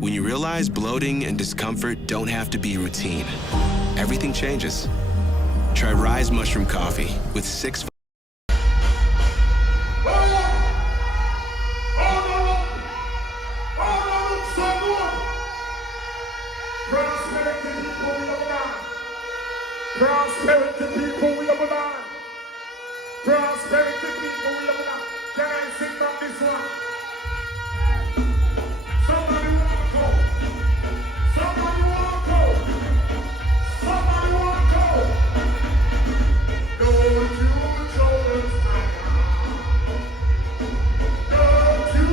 When you realize bloating and discomfort don't have to be routine, everything changes. Try Rise Mushroom Coffee with 6... Prosperity people, we have a prosperity people, we have a Can I sing back this one? Somebody want to go. Somebody want to go. Somebody want to go. Don't you children Don't you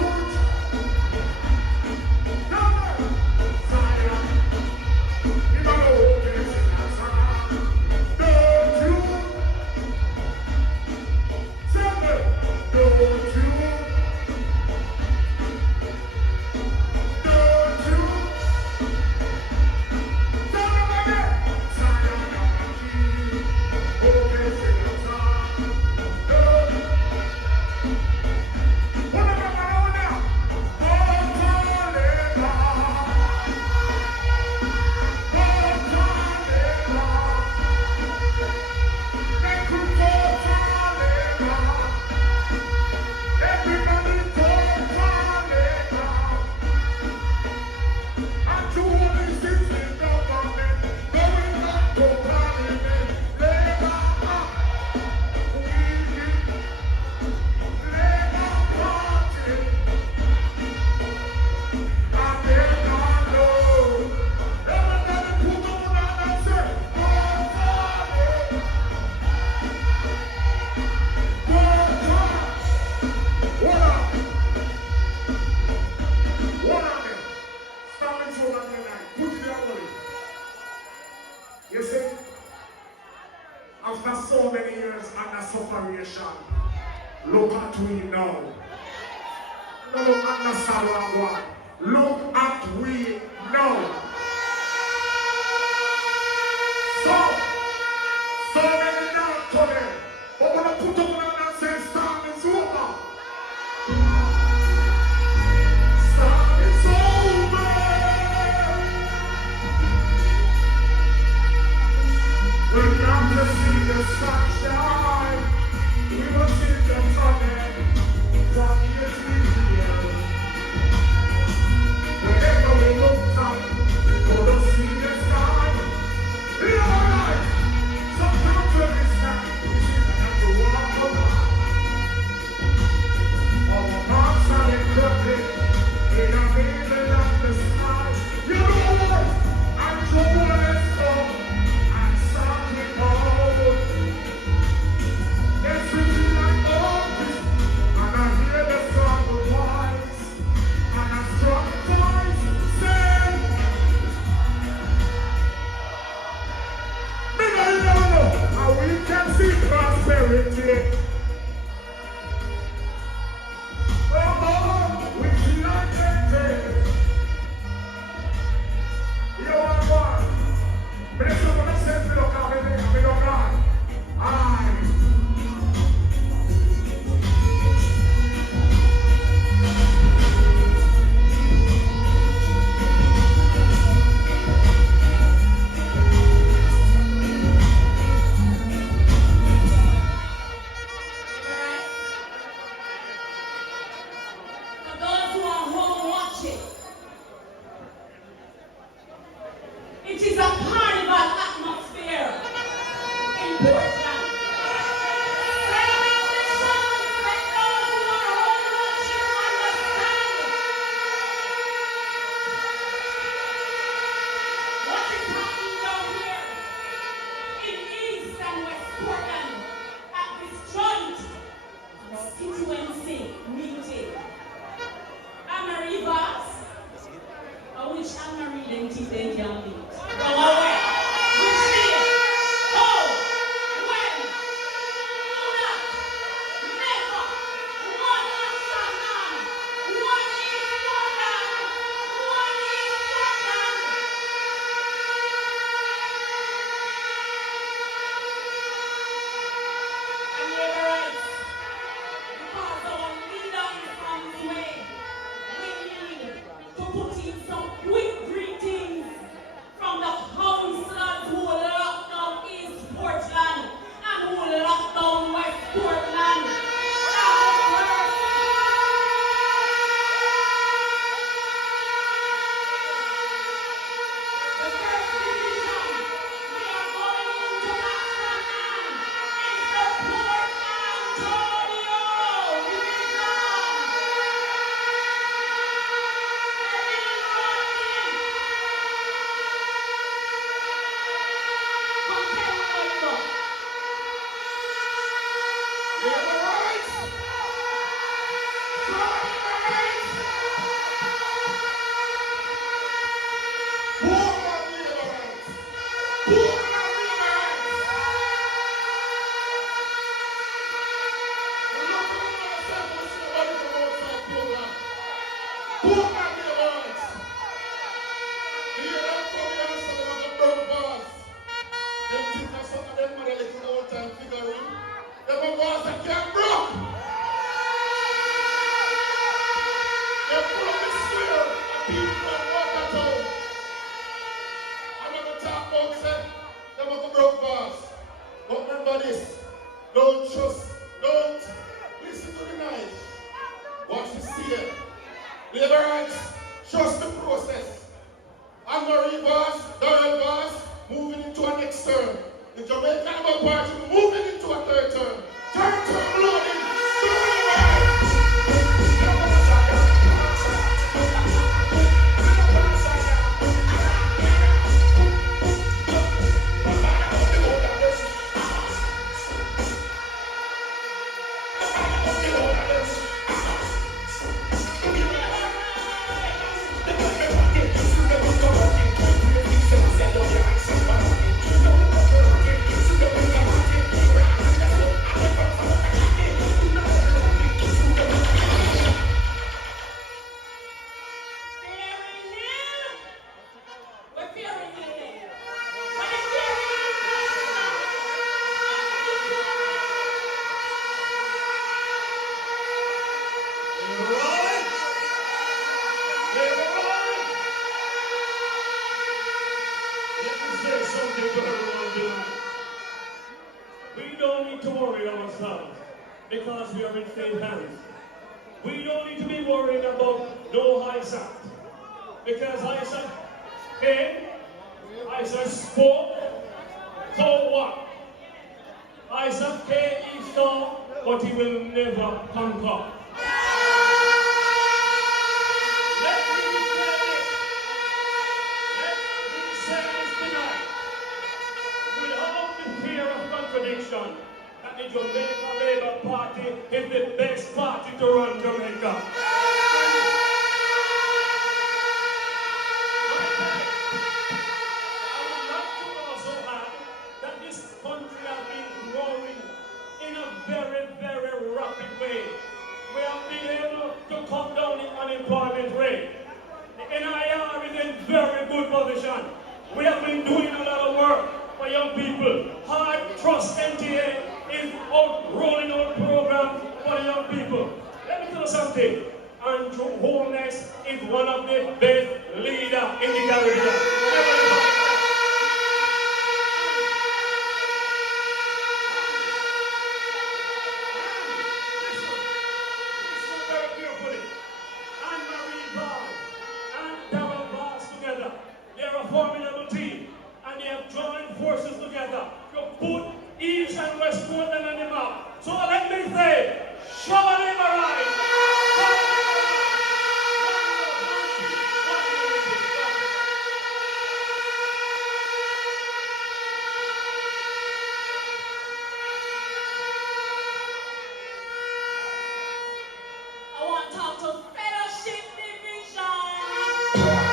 after so many years under sufferation, look at we now. No look at the Salwa. Look at we now. So many now coming. But when I put up on and say, storm is over. Storm is over. We're not to see the sunshine. We will see the tunnel from here to here. Whenever we look up, we'll see the sky. Be alright. Sometimes when it's not, we have to walk around. Our hearts are encrypted in a middle of the sky. You know what? I'm trouble is gone. I'm starting out. It's really like always. And I hear the sound of voice. And a strong voice say, how we can see prosperity. Oh, we see identity. You are one. But if you want to say, we don't have anything, we don't have. For those who are home watching, it is a carnival atmosphere in Portland. Celebrate the show to let those who are home watching understand what is happening down here in East and West Portland at this joint constituency meeting. I'm a Rivas, which I'm not really identified. Labourites, trust the process. Anne-Marie Boss, Donald Boss, moving into a next term. The Jamaican Labour Party moving into a third term. Third term loading. We don't need to worry ourselves because we are in safe hands. We don't need to be worried about no Isaac because Isaac came, Isaac spoke, so what? Isaac came, he saw, but he will never conquer. Let me say this tonight, without the fear of contradiction, that the Jamaica Labour Party is the best party to run Jamaica. I would like to also add that this country has been growing in a very, very rapid way. We have been able to cut down the unemployment rate. The NIR is in very good position. We have been doing a lot of work for young people. Hard Trust NTA is rolling out programs for young people. Let me tell you something. Andrew Holness is one of the best leaders in the Caribbean. Formidable team, and they have joined forces together to put East and West Portland on the map. So let me say, show Labourite! I want to talk to Fellowship Division.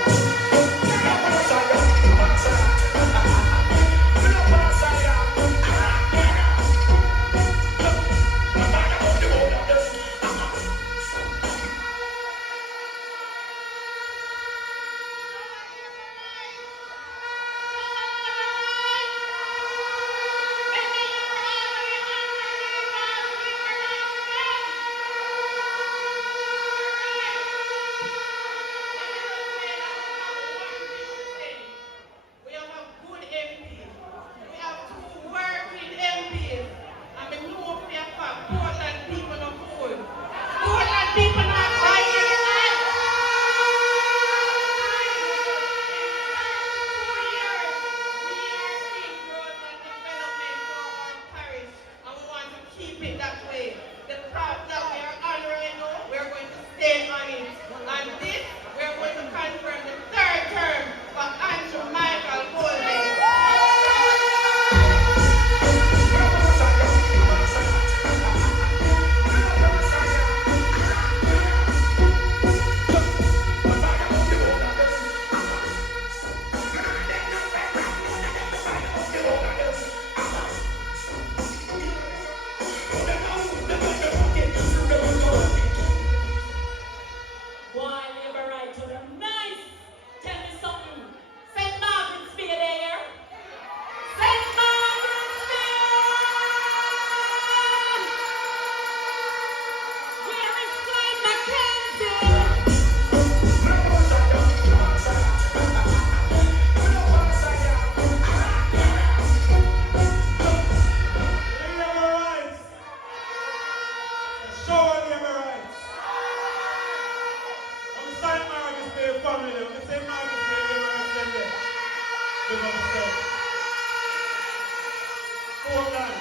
Portland,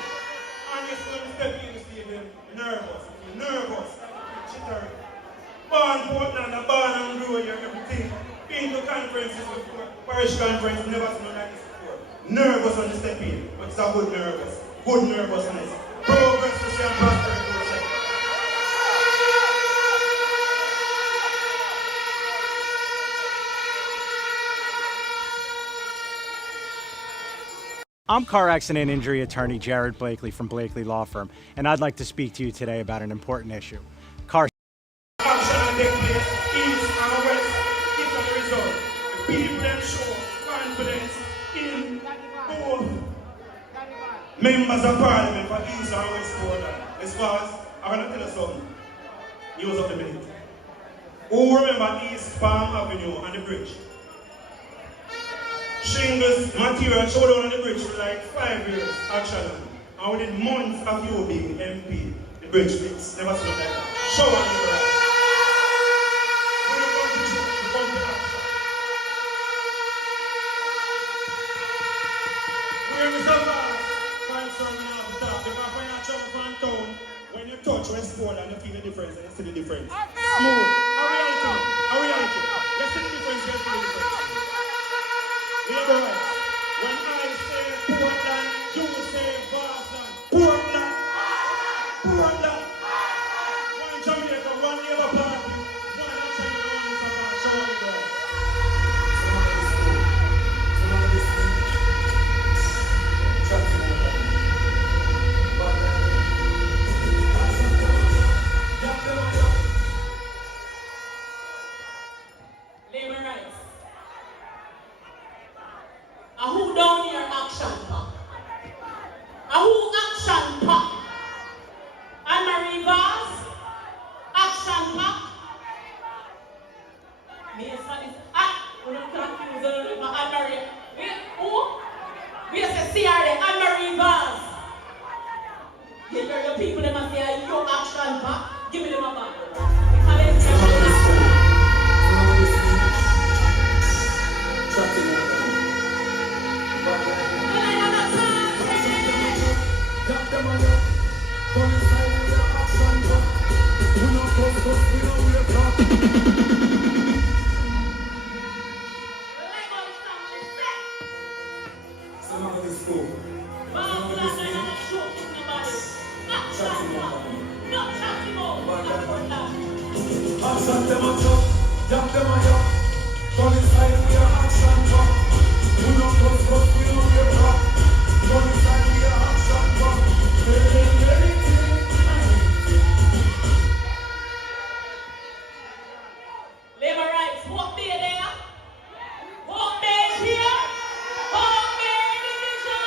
and you're going to step in the stadium nervous. If you're nervous, chitter. Born Portland, and born and grew here, everything. Been to conferences before, parish conference, never seen nothing like this before. Nervous when you step in, but it's a good nervous. Good nervousness. Progress to see and prosperity. I'm car accident injury attorney Jared Blakely from Blakely Law Firm, and I'd like to speak to you today about an important issue. Car Action and take place east and west. Give them the result. People them show confidence in both members of parliament for east and west Portland. As far as, I'm going to tell you something. Use of the minute. Who remember East Palm Avenue and the bridge? Shingles material showed down on the bridge for like 5 years, actually. And within months of you being MP, the bridge fixed. Never seen like that. Show on the right. When you come to show, you come to action. We're Mr. Bar, find something off the top. Because when you travel from town, when you touch West Portland, you feel the difference and you see the difference. Smooth. A reality. A reality. You see the difference, you see the difference. Labourites, when I say Portland, you say Boston. Portland! Portland! One Jamaica, one Labour Party, one China, one Mr. Bar. Show me there. Labourites. Who down here action pack? Who action pack? Anne-Marie Vaz? Action pack? Me and Spanish. We don't confuse Anne-Marie. Who? We say CR Anne-Marie Vaz. You hear the people that must say your action pack? Give me them a back. Labourites, what be there? What be here? What be division?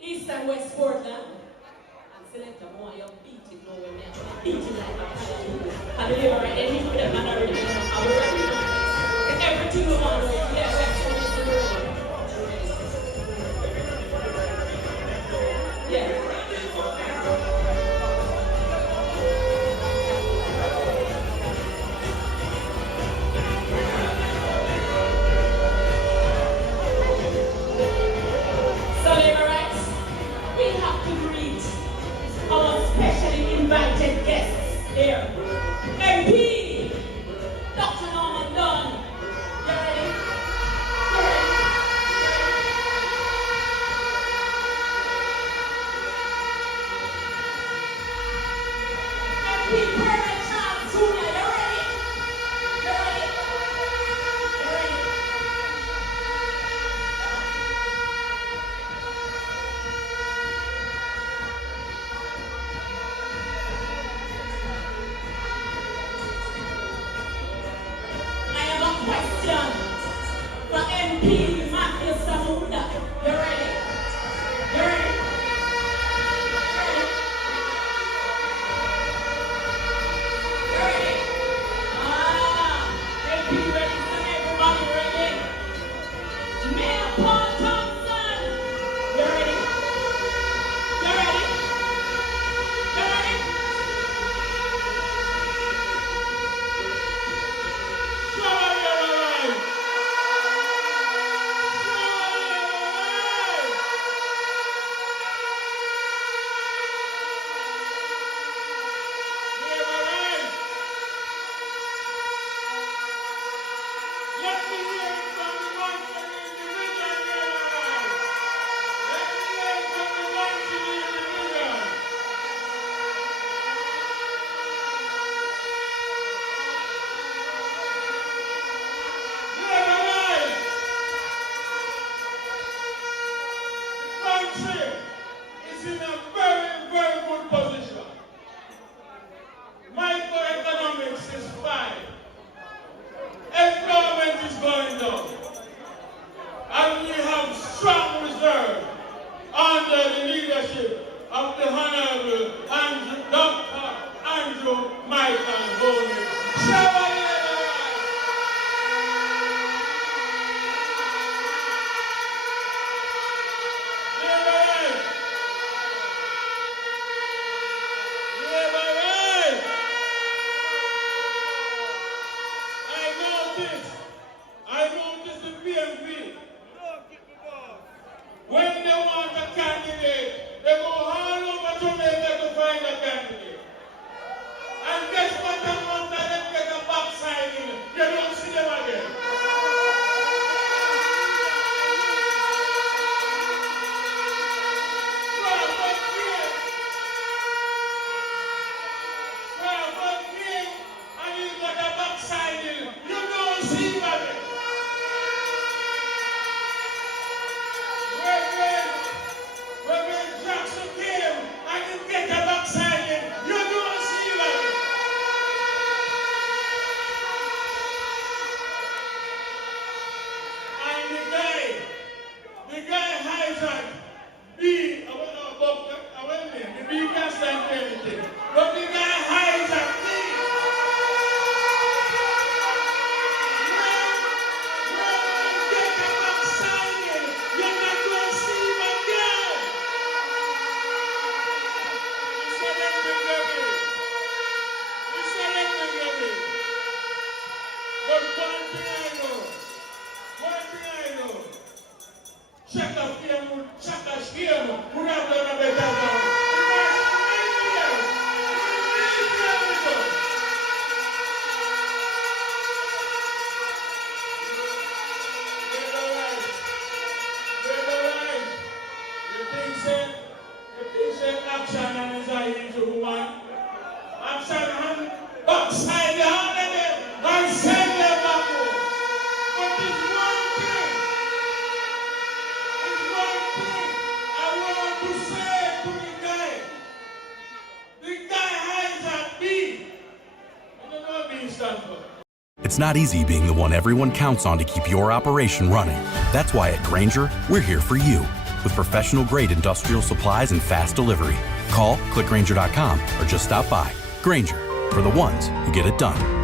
East and West Portland. And select them more, you're beating nowhere near. Beating like a hallelujah. Hallelujah, right? They need to them and already. I'm ready. Everything we want, yeah, West Portland is ready. Yeah. So, Labourites, we have to greet our specially invited guests here. MP, Dr. Norman Dunn. You ready? You ready? MP Bernard Charles Jr. You ready? You ready? You ready? I have a question for MP Matthew Samunda. You ready? You ready? You ready? MP ready, so everybody ready? Mayor Paul Thompson. You ready? You ready? You ready? Let me see about it. When Jackson came and you get a backside in, you don't see about it. And the guy hijacked B, I went on above, I went there, the B can't stand for anything. But the guy hijacked me. It's not easy being the one everyone counts on to keep your operation running. That's why at Grainger, we're here for you with professional-grade industrial supplies and fast delivery. Call, click Grainger.com, or just stop by. Grainger, for the ones who get it done.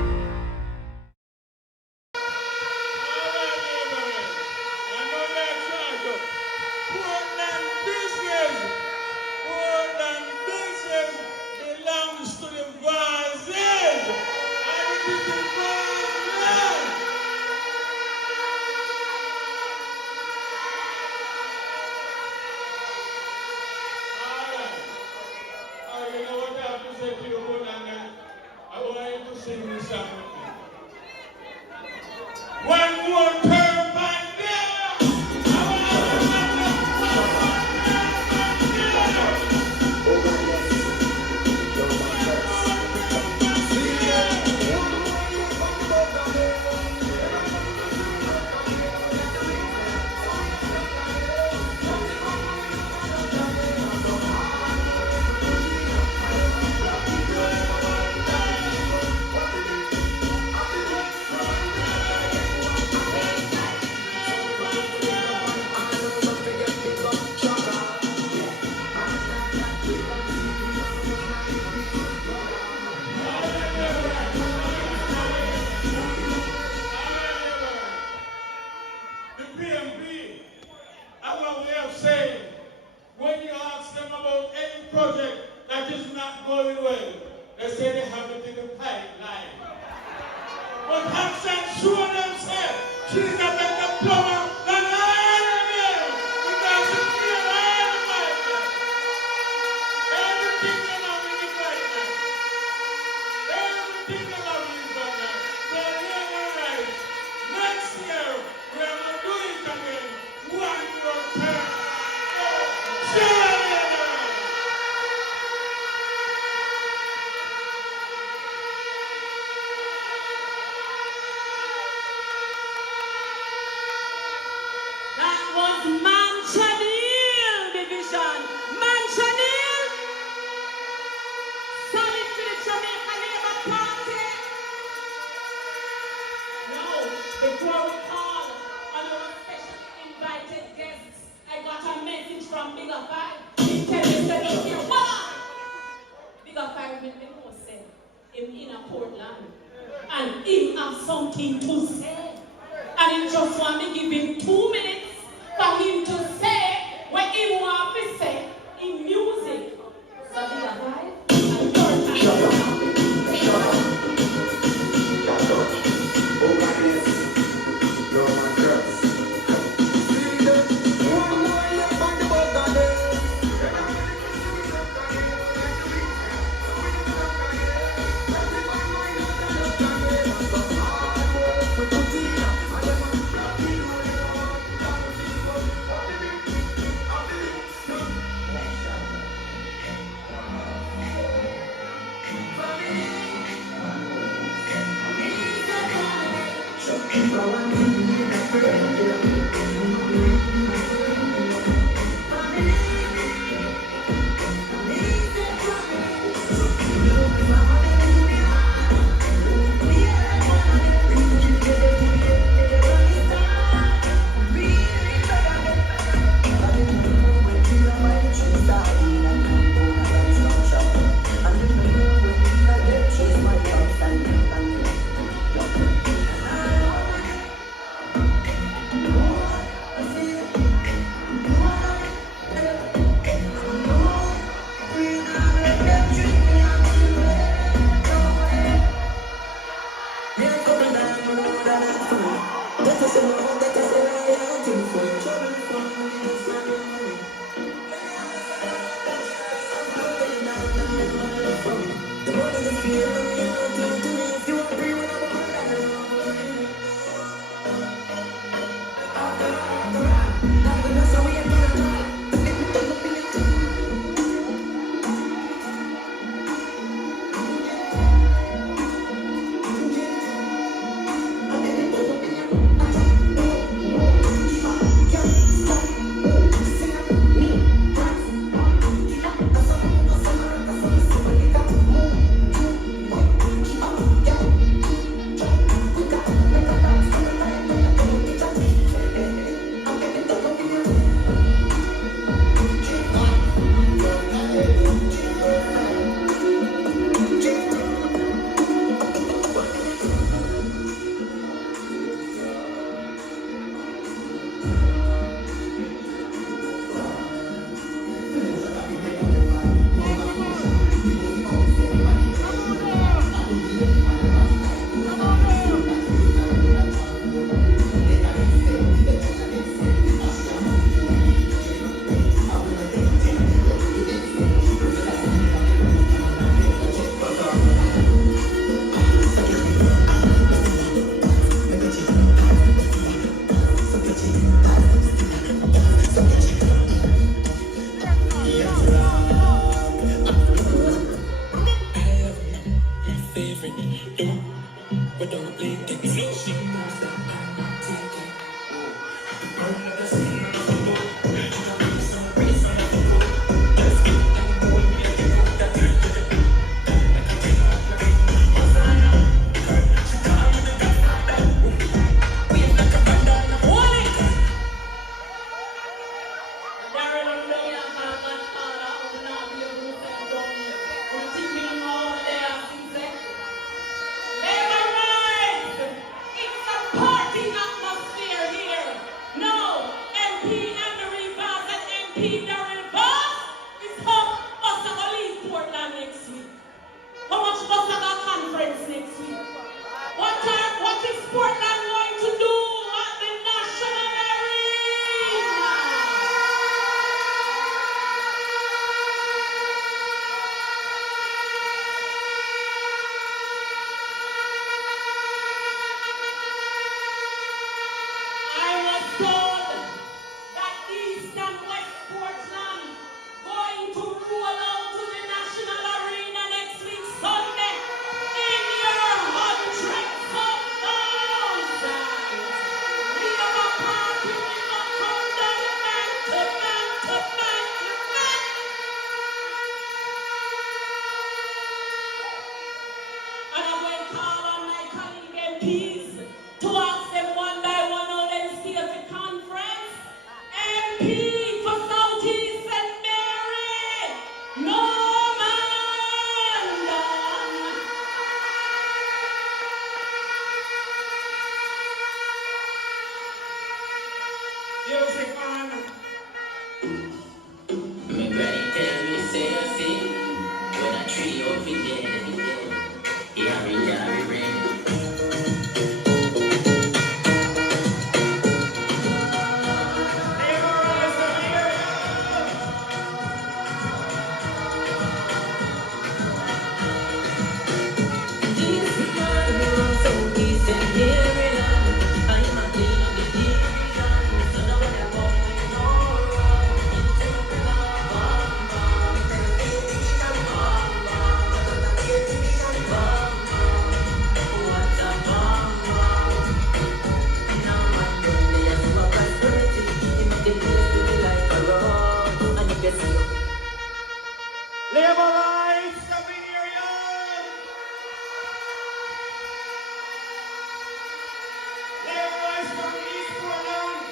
from East Portland,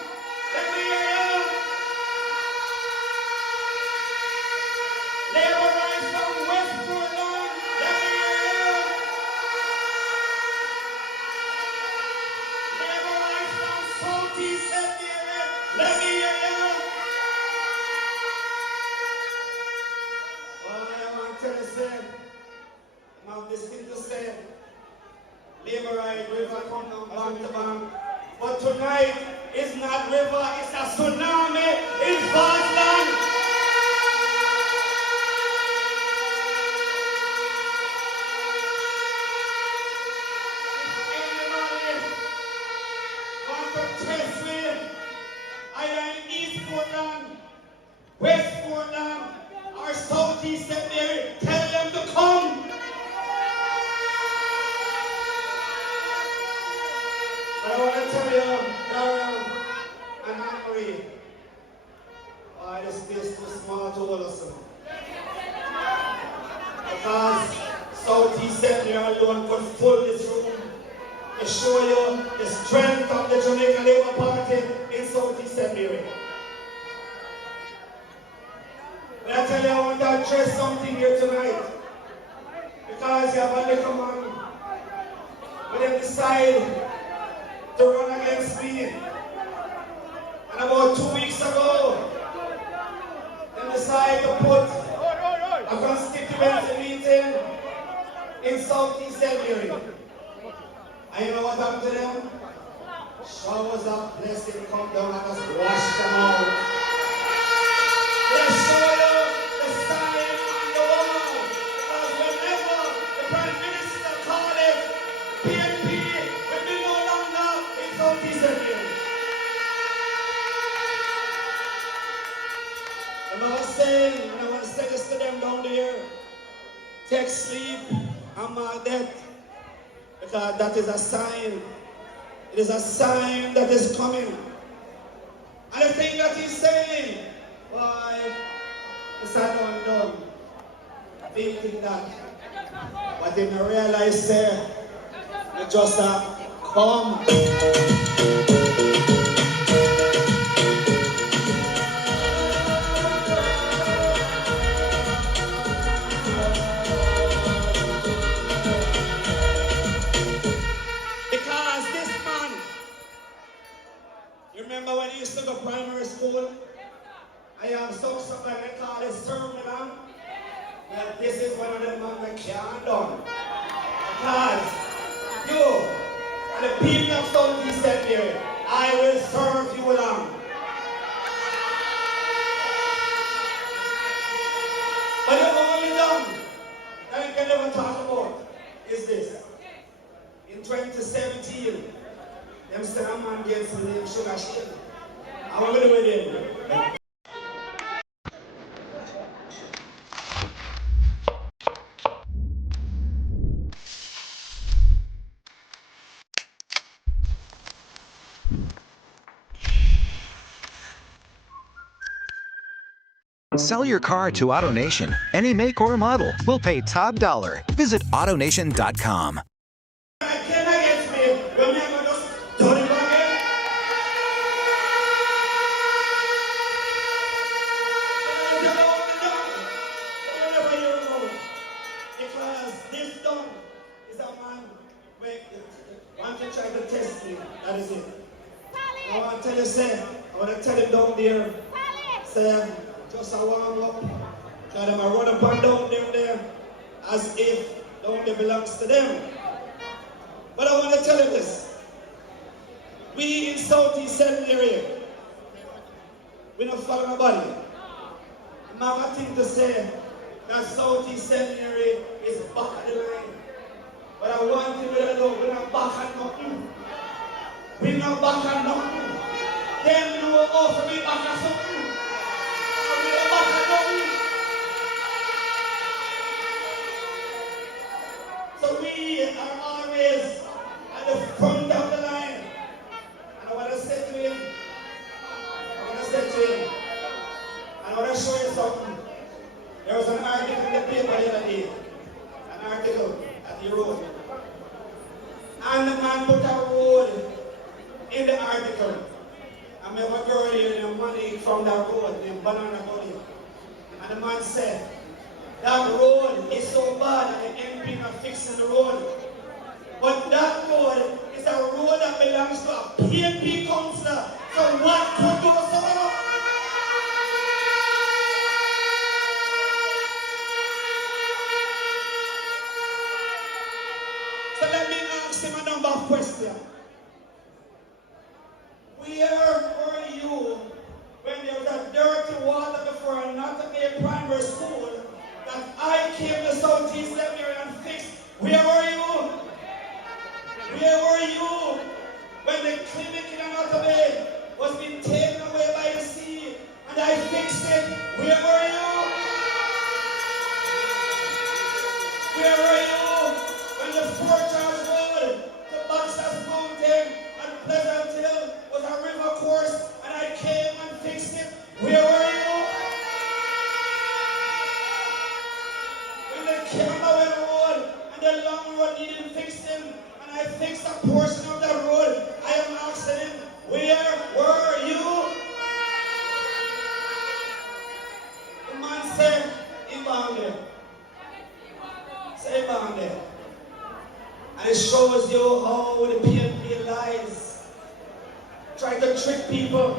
let me hear you. Labourites from West Portland, let me hear you. Labourites from Southeast area, let me hear you. Well, I want to say, I have this thing to say. Labourite river come down bank to bank. But tonight is not river, it's a tsunami in Portland. If anybody want to test me, I am East Portland, West Portland, or Southeast area, tell them to come. I want to tell you, Darrell and Anne-Marie, why this place too small to hold us. Because Southeast area alone could fill this room to show you the strength of the Jamaican Labour Party in Southeast area. But I tell you, I want to address something here tonight. Because you have a little man, but they decide to run against me. And about 2 weeks ago, they decided to put a constituency meeting in Southeast area. And you know what happened to them? Showers of blessing come down and just wash them out. They show you the sign on the wall. Because whenever the Prime Minister called it, PNP will be no longer in Southeast area. And I was saying, and I want to say this to them down there, take sleep and mark death. Because that is a sign. It is a sign that is coming. And the thing that he's saying, why, it's a done. They think that. But they don't realize, say, it just come. Because this man, you remember when he used to go primary school? I have something they call it terminal. Well, this is one of them man that can't done. Because you and the people of Southeast area, I will serve you along. But the only done that I can never talk about is this. In 2017, them said a man gets me named Sugar Shane. I want to do it in. Sell your car to AutoNation. Any make or model. We'll pay top dollar. Visit AutoNation.com. Because this done is a man want to try to test me. That is it. I want to tell you, say, I want to tell him down there, say, just a warm up. Try them a run up and down there as if down there belongs to them. But I want to tell you this. We in Southeast area, we don't follow nobody. I have a thing to say that Southeast area is back of the line. But I want you to know we're not back at nothing. We're not back at nothing. Them know offer me back at something. So we are always at the front of the line. And I want to say to him, I want to show you something. There was an article in the paper the other day, an article at the road. And the man put a road in the article. I have a girl here named Money from that road named Banana Money. And the man said, that road is so bad that the MP not fixing the road. But that road is a road that belongs to a PNP councillor. So what could go so wrong? So let me ask him a number of questions. Where were you when there was a dirty water before a not-a-day primary school that I came to Southeast Area and fixed? Where were you? Where were you when the clinic in Another Bay was being taken away by the sea and I fixed it? Where were you? Where were you when the Fort Charles Road, the Boxers Mountain and Pleasant Hill was a river course and I came and fixed it? Where were you? When they came away the road and the long road needed fixing and I fixed a portion of that road, I am asking him, where were you? The man said, he bound there. Say bound there. And it shows you how the PNP lies. Try to trick people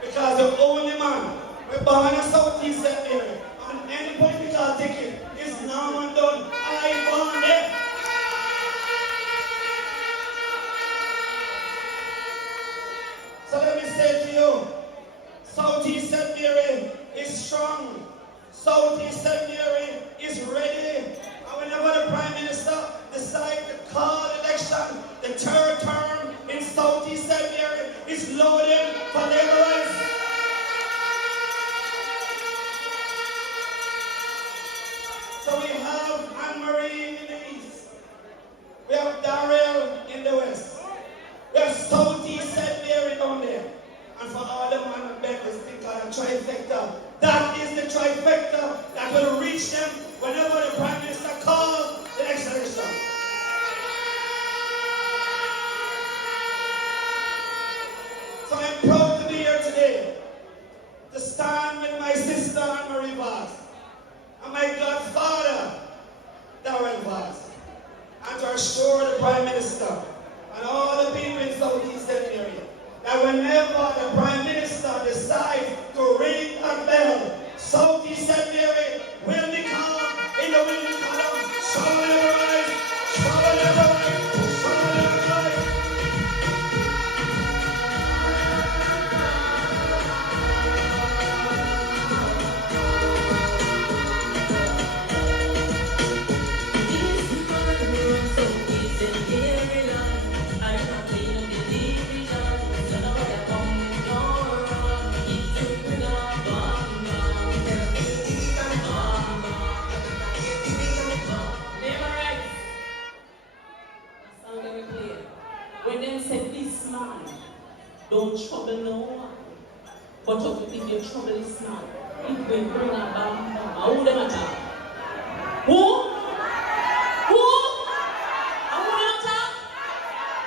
because the only man we're born in Southeast area on any political ticket is now and done. I born there. So let me say to you, Southeast area is strong. Southeast area is ready. And whenever the Prime Minister decides to call election, the third term in Southeast area is loaded for Labourites. So we have Anne-Marie in the east. We have Darrell in the west. We have Southeast area down there. And for all the man and beggars think of a trifecta, that is the trifecta that will reach them whenever the Prime Minister calls the next election. So I'm proud to be here today to stand with my sister Anne-Marie Vaz and my godfather Darrell Vaz and to assure the Prime Minister and all the people in Southeast area that whenever the Prime Minister decides to ring a bell, Southeast area will become in the winning column. Shovel Labourites, shovel Labourites, shovel Labourites. When them say this man, don't trouble no one. But if you trouble this man, it will bring a bam bam. Who them attack? Who? Who? Who them attack?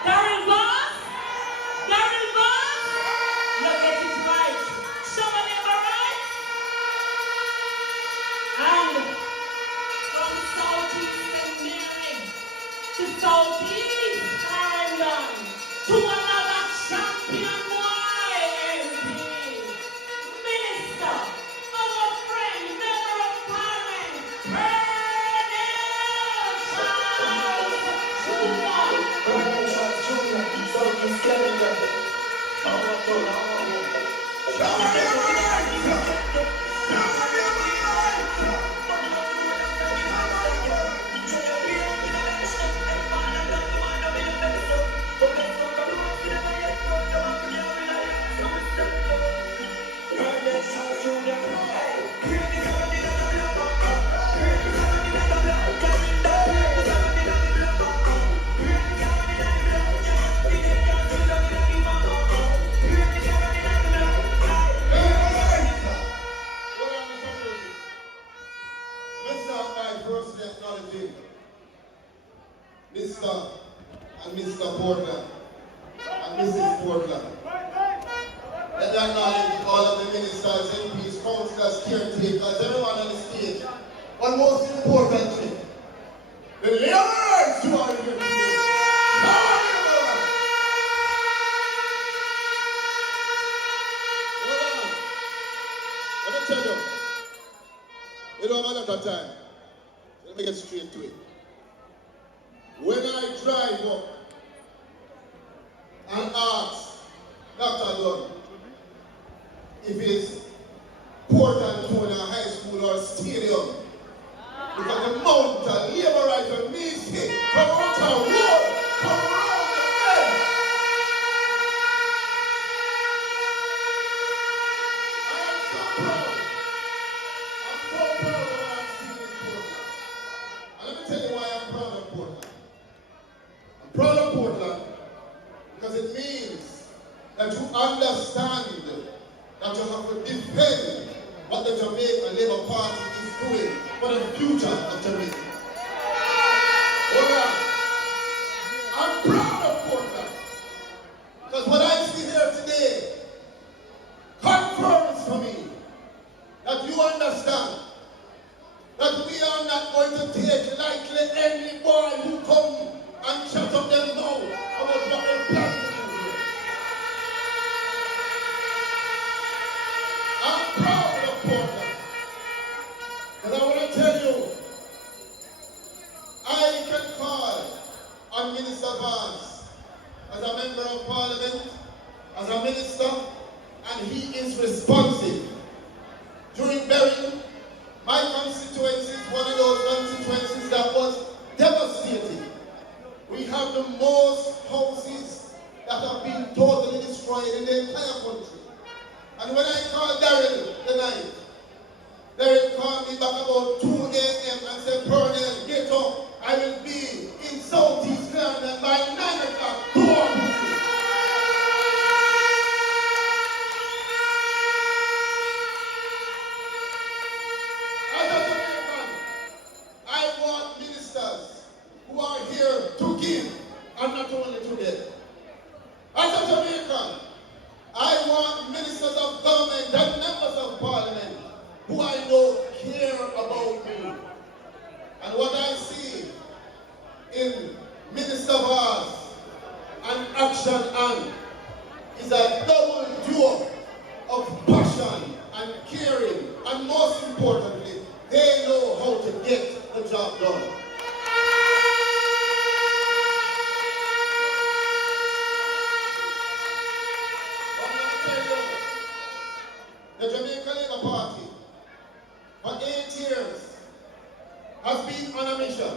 Darrell Vaz? Darrell Vaz? Look at it right. Show me right. And from Southeast Mary to Southeast Ireland to another champion YMP Minister, our friend, member of Parliament, Colonel Charles Jr. Southeast Area. Mr. and Mr. Portland and Mrs. Portland. Let me acknowledge all of the ministers, MPs, councillors, caretakers, everyone on the stage. One most important thing, the Labourites who are here today. Hold on. Let me tell you. We don't have a lot of time. Let me get straight to it. When I drive up and ask Dr. Dunn if it's Port Antonio High School or Stadium, because the amount of Labourite and me say, come out the road, come around the bend. I am so proud. I'm so proud of what I'm seeing in Portland. And let me tell you why I'm proud of Portland. I'm proud of Portland because it means that you understand that you have to defend what the Jamaican Labour Party is doing for the future of Jamaica. Hold on. I'm proud of Portland because what I see here today confirms for me that you understand that we are not going to take lightly any boy who come and shut up their mouth about what they plan to do here. I'm proud of Portland. But I want to tell you, I can call on Minister Vance as a member of Parliament, as a minister, and he is responsive. During Berry, my constituency is one of those constituencies that was devastating. We have the most houses that have been totally destroyed in the entire country. And when I called Darrell tonight, Darrell called me back about 2 a.m. and said, Pernell, get up. I will be in Southeast London by 9 o'clock. Go on with me. As a Jamaican, I want ministers who are here to give and not only to get. As a Jamaican, I want ministers of government and members of parliament who I know care about me. And what I see in Minister Vaz and Action and is a double duo of passion and caring, and most importantly, they know how to get the job done. The Jamaican Labour Party for 8 years has been on a mission.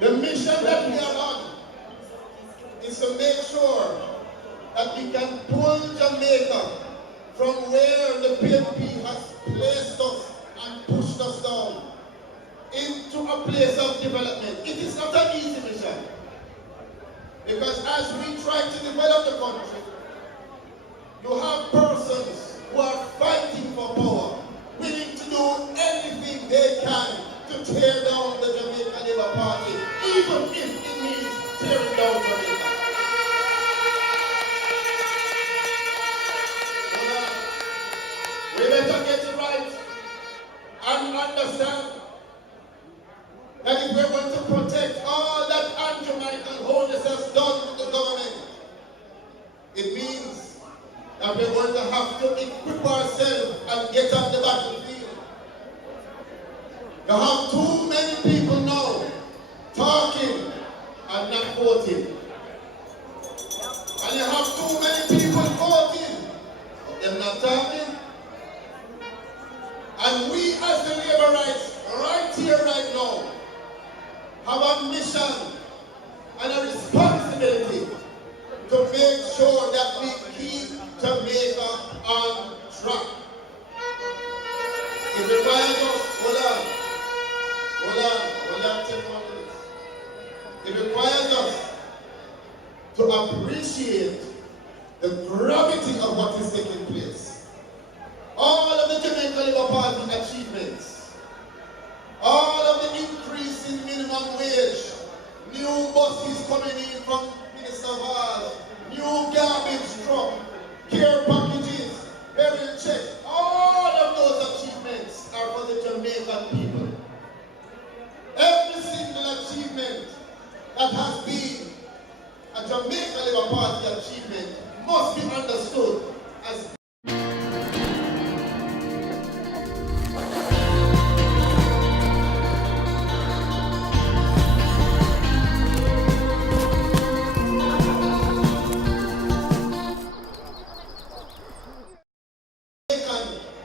The mission that we are on is to make sure that we can pull Jamaica from where the PNP has placed us and pushed us down into a place of development. It is not an easy mission, because as we try to develop the country, you have persons who are fighting for power, willing to do anything they can to tear down the Jamaican Labour Party, even if it means tearing down Jamaica. We better get it right and understand that if we're going to protect all that Andrew Michael Holness has done with the government, it means that we're going to have to equip ourselves and get on the battlefield. You have too many people now talking and not voting. And you have too many people voting, but they're not talking. And we as the Labourites, right here, right now, have a mission and a responsibility to make sure that we keep Jamaica on track. It requires us, hold on, 10 more minutes. It requires us to appreciate the gravity of what is taking place. All of the Jamaican Labour Party achievements, all of the increase in minimum wage, new buses coming in from Minister Vaz, new garbage truck, care packages, burial checks, all of those achievements are for the Jamaican people. Every single achievement that has been a Jamaican Labour Party achievement must be understood as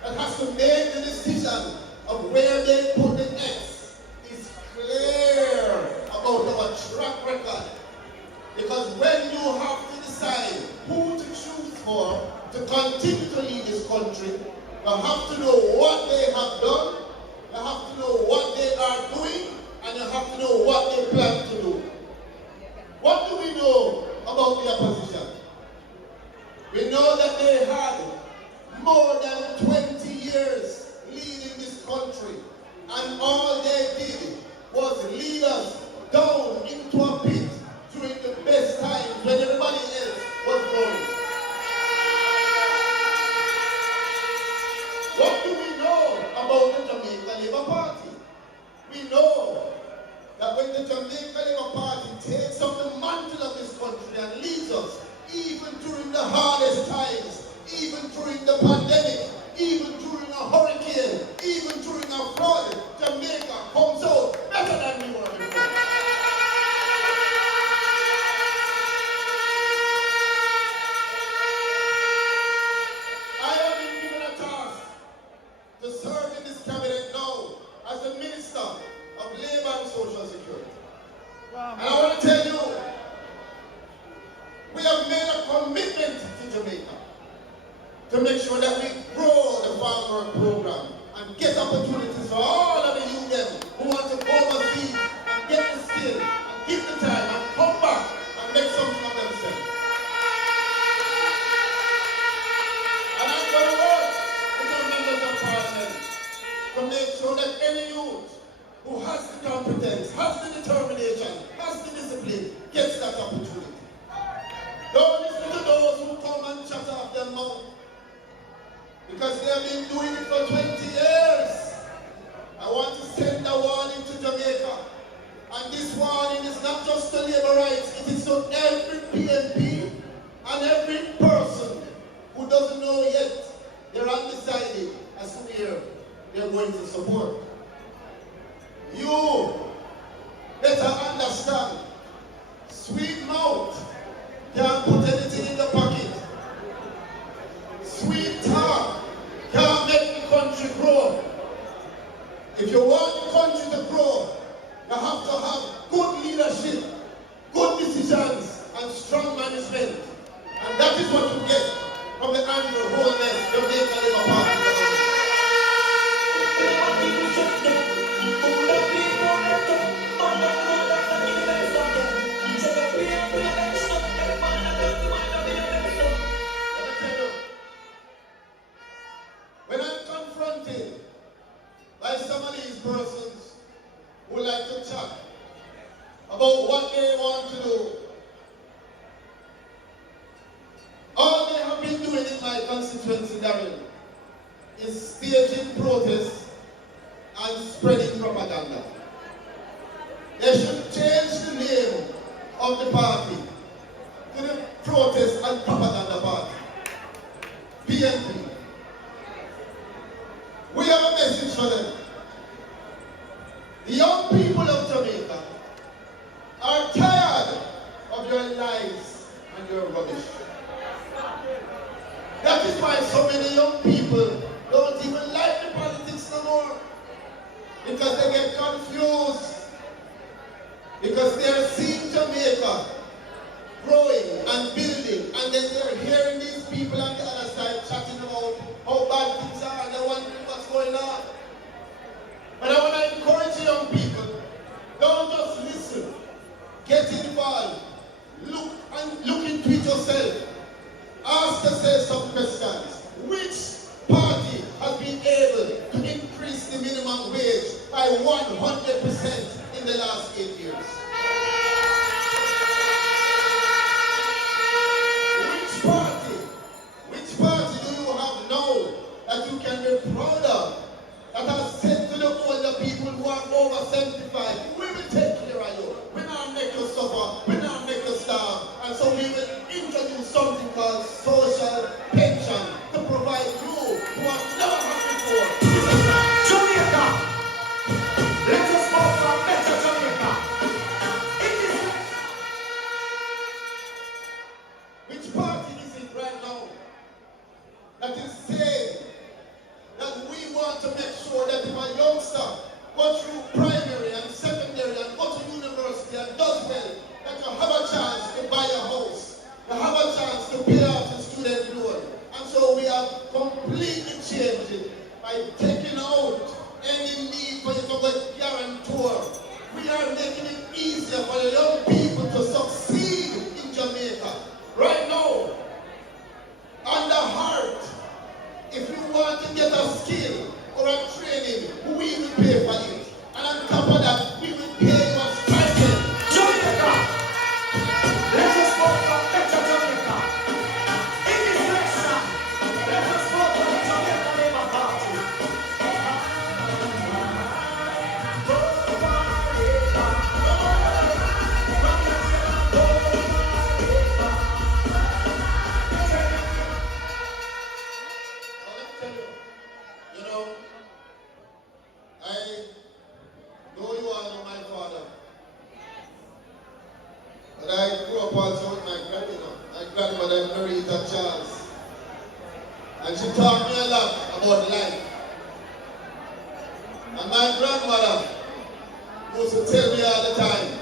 that has to make the decision of where they put the X is clear about our track record. Because when you have to decide who to choose for to continue to lead this country, you have to know what they have done, you have to know what they are doing, and you have to know what they plan to do. What do we know about the opposition? We know that they had more than 20 years leading this country, and all they did was lead us down into a pit during the best times when everybody else was growing. What do we know about the Jamaican Labour Party? We know that when the Jamaican Labour Party takes up the mantle of this country and leads us, even during the hardest times, even during the pandemic, even during a hurricane, even during a flood, Jamaica comes out better than we were before. I have been given a task to serve in this cabinet now as the Minister of Labour and Social Security. And I want to tell you, we have made a commitment to Jamaica to make sure that we grow the farm work program and get opportunities for all of the youth them who want to go overseas and get the skill and give the time and come back and make something of themselves. And I'm going to work with the members of Parliament to make sure that any youth who has the competence, has the determination, has the discipline, gets that opportunity. Don't listen to those who come and chat off their mouth, because they have been doing it for 20 years. I want to send a warning to Jamaica. And this warning is not just to Labourites, it is to every PNP and every person who doesn't know yet, they're undecided as to where they're going to support. You better understand, sweet mouth can't put anything in the pocket. Sweet talk can't make the country grow. If you want the country to grow, you have to have good leadership, good decisions, and strong management. And that is what you get from the annual wholeness Jamaican Labour Party. When I'm confronted by some of these persons who like to chat about what they want to do, all they have been doing in my constituency, Darren, is staging protests and spreading propaganda. They should change the name of the party to the Protest and Propaganda Party, PNP. We have a message for them. The young people of Jamaica are tired of your lies and your rubbish. That is why so many young people don't even like the politics no more. Because they get confused. Because they are seeing Jamaica growing and building, and then they're hearing these people on the other side chatting about how bad things are and they wondering what's going on. But I want to encourage young people, don't just listen. Get involved. Look into it yourself. Ask yourself some questions. Which party has been able to increase the minimum wage by 100%? Labourites and Charles. And she taught me a lot about life. And my grandmother used to tell me all the time,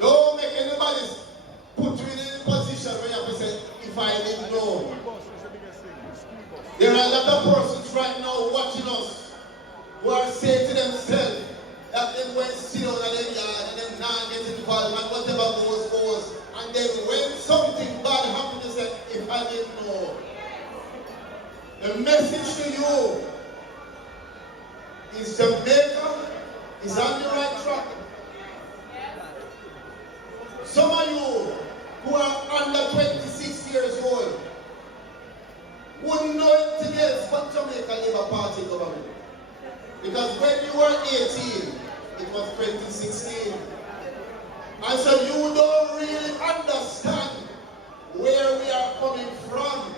don't make anybody put you in any position where you have to say, if I didn't know. There are a lot of persons right now watching us who are saying to themselves that they went sit down in their yard and then not get involved and whatever goes. And then when something bad happens, they say, if I didn't know. The message to you is Jamaica is on the right track. Some of you who are under 26 years old wouldn't know it today but Jamaica Labour Party government. Because when you were 18, it was 2016. And so you don't really understand where we are coming from.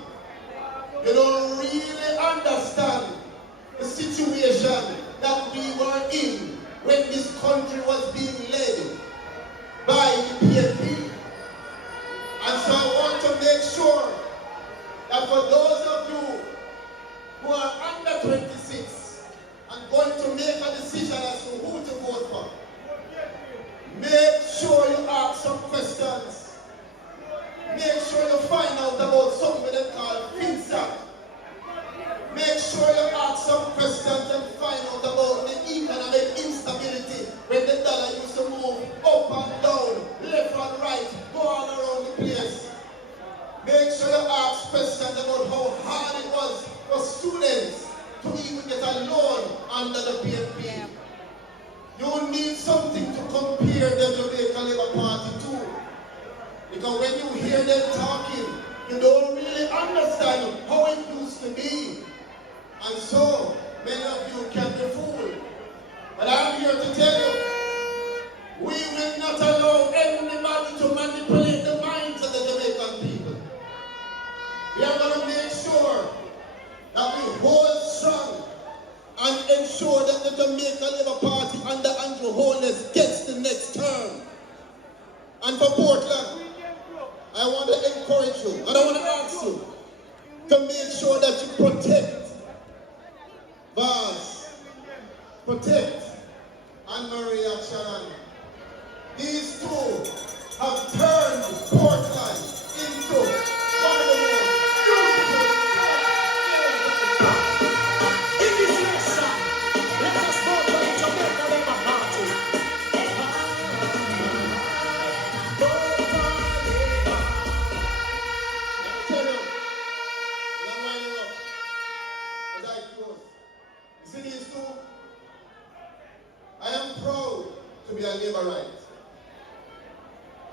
You don't really understand the situation that we were in when this country was being led by the PNP. And so I want to make sure that for those of you who are under 26 and going to make a decision as to who to vote for, make sure you ask some questions. Make sure you find out about something they call FinSat. Make sure you ask some questions and find out about the economic instability when the dollar used to move up and down, left and right, go all around the place. Make sure you ask questions about how hard it was for students to even get a loan under the PNP. You need something to compare the Jamaica Labour Party to. Because when you hear them talking, you don't really understand how it used to be. And so, many of you can be fooled. But I'm here to tell you, we will not allow anybody to manipulate the minds of the Jamaican people. We are going to make sure that we hold strong and ensure that the Jamaica Labour Party under Andrew Holness gets the next term. And for Portland, I want to encourage you, and I want to ask you to make sure that you protect Vaz, protect Anne-Marie and Sharon. These two have turned Portland into one of the most beautiful. In this election, let us vote for the Jamaica Labour Party. Tell you, I'm winding up as I close. You see these two? I am proud to be a Labourite.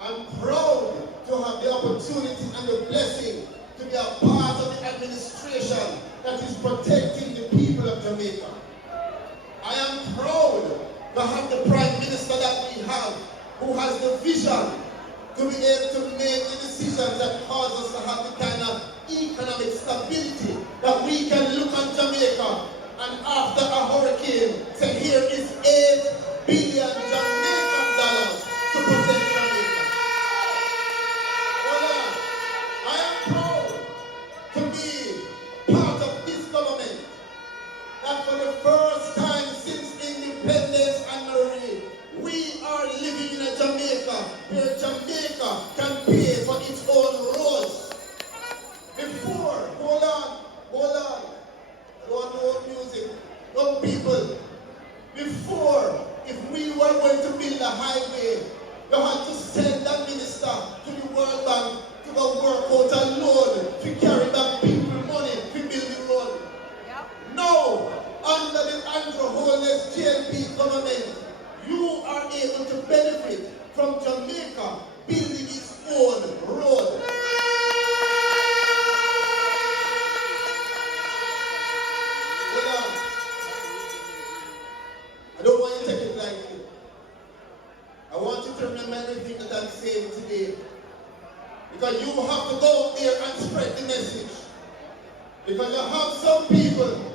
I'm proud to have the opportunity and the blessing to be a part of the administration that is protecting the people of Jamaica. I am proud to have the Prime Minister that we have, who has the vision to be able to make the decisions that cause us to have the kind of economic stability that we can look at Jamaica and after a hurricane say, here is $8 billion Jamaican dollars to protect Jamaica. Well, I am proud to be part of this government that for the first time since independence and Marie, we are living in a Jamaica where Jamaica can pay for its own roads. Before, hold on, don't know music, no people. Before, if we were going to build a highway, you had to send that minister to the World Bank to go work out a loan to carry back people money to build the road. Now, under the Andrew Holness JLP government, you are able to benefit from Jamaica building its own road. I don't want you to take it lightly. I want you to remember everything that I'm saying today. Because you have to go out there and spread the message. Because you have some people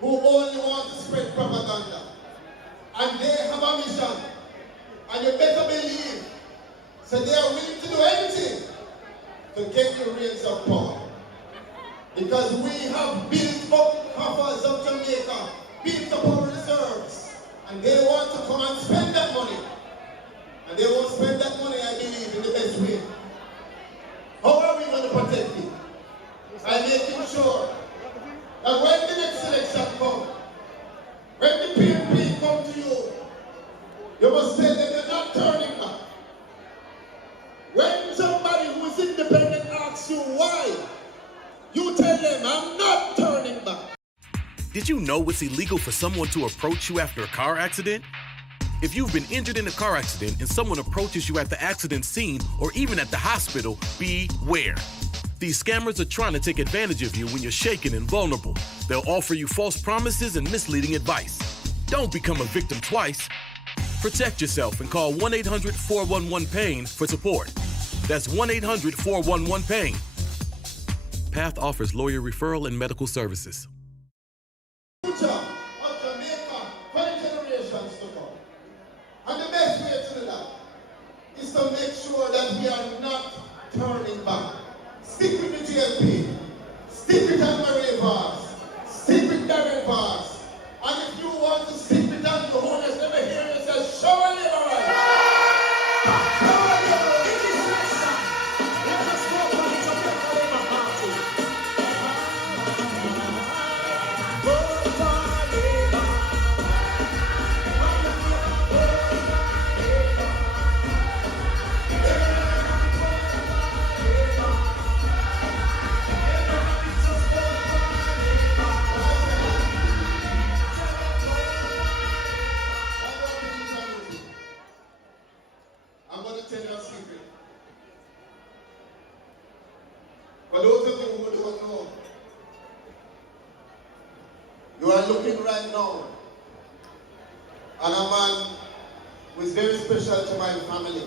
who only want to spread propaganda. And they have a mission. And you better believe, so they are willing to do anything to get the reins of power. Because we have built up coffers of Jamaica, built up our reserves, and they want to come and spend that money. And they won't spend that money, I believe, in the best way. How are we going to protect it? By making sure that when the next election comes, when the PNP come to you, you must tell them you're not turning back. When somebody who is independent asks you why, you tell them, I'm not turning back. Did you know it's illegal for someone to approach you after a car accident? If you've been injured in a car accident and someone approaches you at the accident scene or even at the hospital, beware. These scammers are trying to take advantage of you when you're shaken and vulnerable. They'll offer you false promises and misleading advice. Don't become a victim twice. Protect yourself and call 1-800-411-PAIN for support. That's 1-800-411-PAIN. PATH offers lawyer referral and medical services. Future of Jamaica for generations to come. And the best way to do that is to make sure that we are not turning back. Stick with the GLP. Stick with Anne-Marie Vaz. Stick with Darren Vaz. And if you want to stick with that, the whole never hear you say, show a Labourite. I'm going to tell you a secret. For those of you who don't know, you are looking right now at a man who is very special to my family.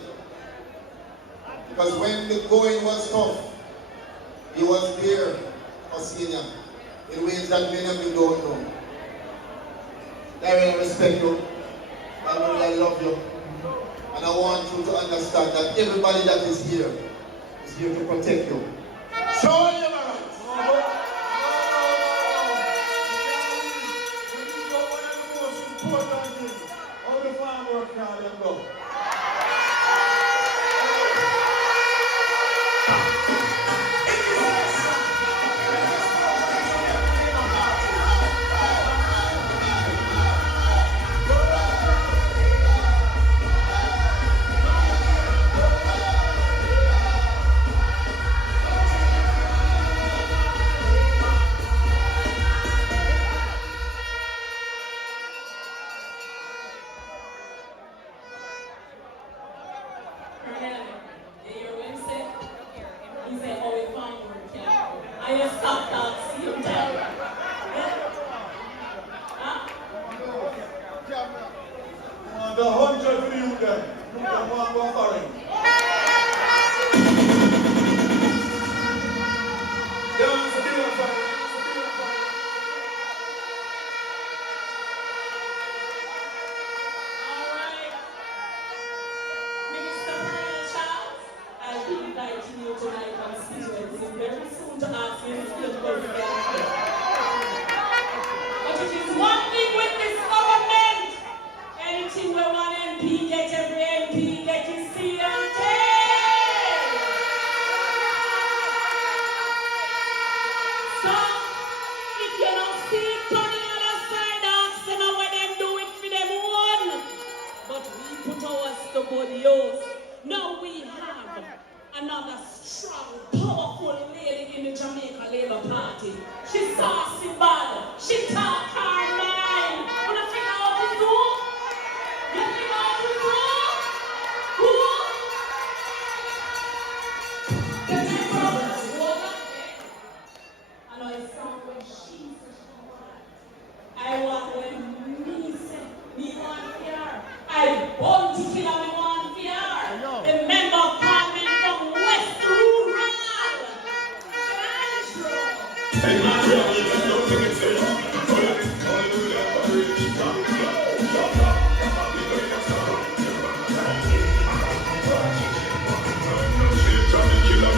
Because when the going was tough, he was there for senior in ways that many of you don't know. Darren, I respect you. I love you. And I want you to understand that everybody that is here to protect you. Show your rights. How the farm work now, them go. The 100 for you then. You can walk foreign. Tonight, Constituency, very soon to ask you to still go together. But it is one thing with this government. Anything we want MP get, every MP get his CMT. So, if you don't see it on the other side, ask them what them do it for them one. But we put ours to body else. Now we have another strong, powerful lady in the Jamaica Labour Party. She's saucy bad. She talk her mind. Wanna figure out what to do? You figure out what to do? Who? The neighbors. I know it sounds like she said. I want when me say, me want fear. I want to kill her, me want fear. The member of Parliament from West Rural. Killer,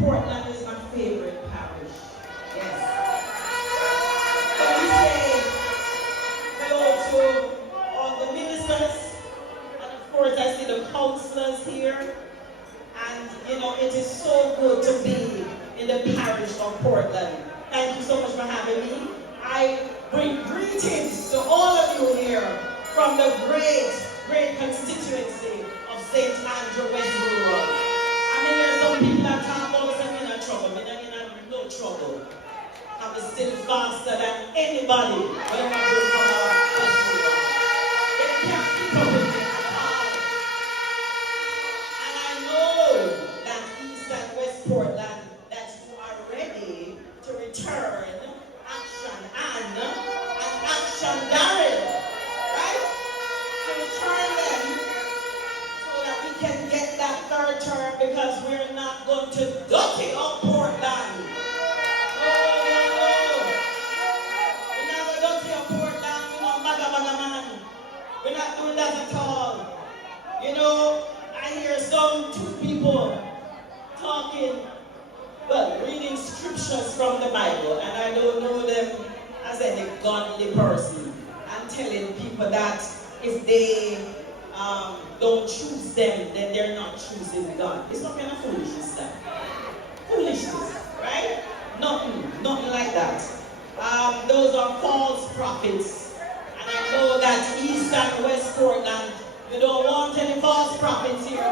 Portland is my favorite parish. Yes. Let me say hello to all the ministers, and of course I see the councillors here. And you know, it is so good to be in the parish of Portland. Thank you so much for having me. I bring greetings to all of you here from the great constituency of St. Andrew West Rural. I mean, there's some people that talk about them in trouble, but they're in no trouble. I'm still faster than anybody when I go from our West Rural. They can't keep up with me at all. And I know that East and West Portland, that you are ready to return action and action Darren, right? To return them so that we can get that third term, because we're not going to dirty up Portland. No. We're not going to dirty up Portland, you know, maga man. We're not doing that at all. You know, I hear some two people talking, well, reading scriptures from the Bible, and I don't know them as any godly person. I'm telling people that if they don't choose them, then they're not choosing God. It's not kind of foolishness, that. Foolishness, right? Nothing like that. Those are false prophets. And I know that East and West Portland, you don't want any false prophets here, do you?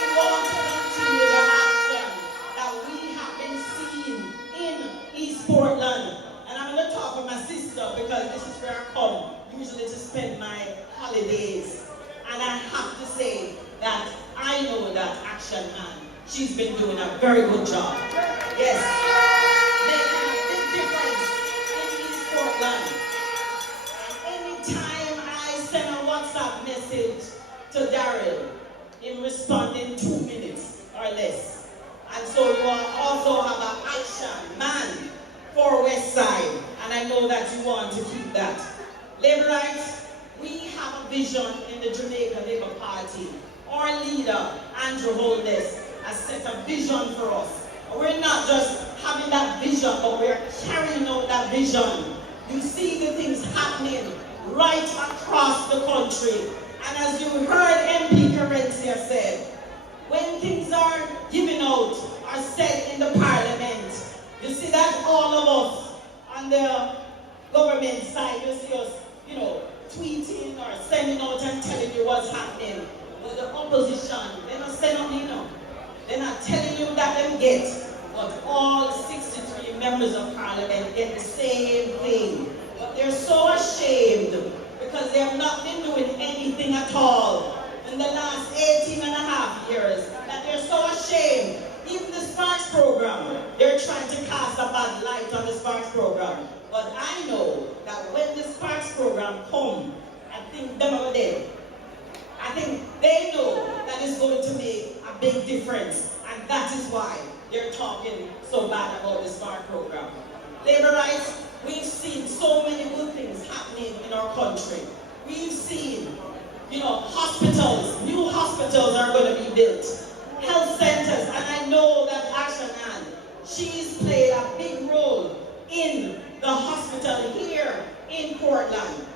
You want to continue the action that we have been seeing in East Portland. And I'm going to talk with my sister, because this is where I come usually to spend my holidays. And I have to say that I know that Action Man, she's been doing a very good job. Yes. Making a big difference in East Portland. And anytime I send a WhatsApp message to Daryl, in responding 2 minutes or less. And so you also have an Action Man for West Side, and I know that you want to keep that. Labourites, we have a vision in the Jamaica Labour Party. Our leader, Andrew Holness, has set a vision for us. We're not just having that vision, but we're carrying out that vision. You see the things happening right across the country. And as you heard MP Carencia said, when things are given out, are said in the parliament, you see that all of us on the government side, you see us, you know, tweeting or sending out and telling you what's happening. But the opposition, they're not saying nothing, no. They're not telling you that they get, but all 63 members of parliament get the same thing. But they're so ashamed because they have not been doing anything at all in the last 18 and a half years, that they're so ashamed. Even the Sparks program, they're trying to cast a bad light on the Sparks program. But I know that when the Sparks program comes, I think them over there, I think they know that it's going to make a big difference. And that is why they're talking so bad about the Spark program. Labourites, we've seen so many good things happening in our country. We've seen, you know, hospitals, new hospitals are going to be built. Health centers, and I know that Action Ann, she's played a big role in the hospital here in Portland.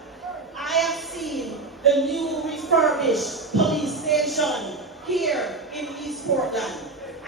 I have seen the new refurbished police station here in East Portland.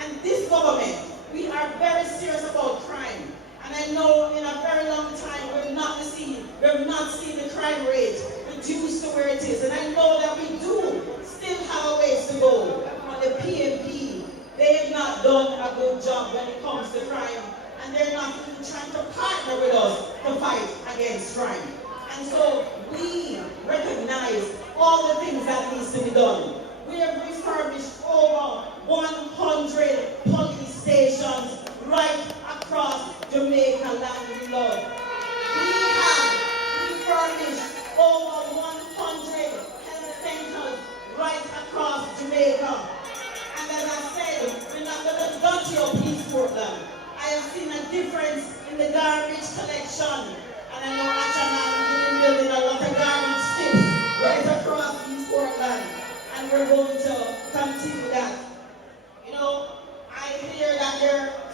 And this government, we are very serious about crime. And I know in a very long time we've not seen the crime rate reduced to where it is. And I know that we do still have a ways to go. On the PNP, they have not done a good job when it comes to crime. And they're not even trying to partner with us to fight against crime. And so we recognize all the things that needs to be done. We have refurbished over 100 police stations right across Jamaica land we love. We have refurbished over 100 health centers right across Jamaica. And as I said, we're not going to dirty up East Portland. I have seen a difference in the garbage collection. And I know Achanan has been building a lot of garbage tips right across East Portland. And we're going to continue that.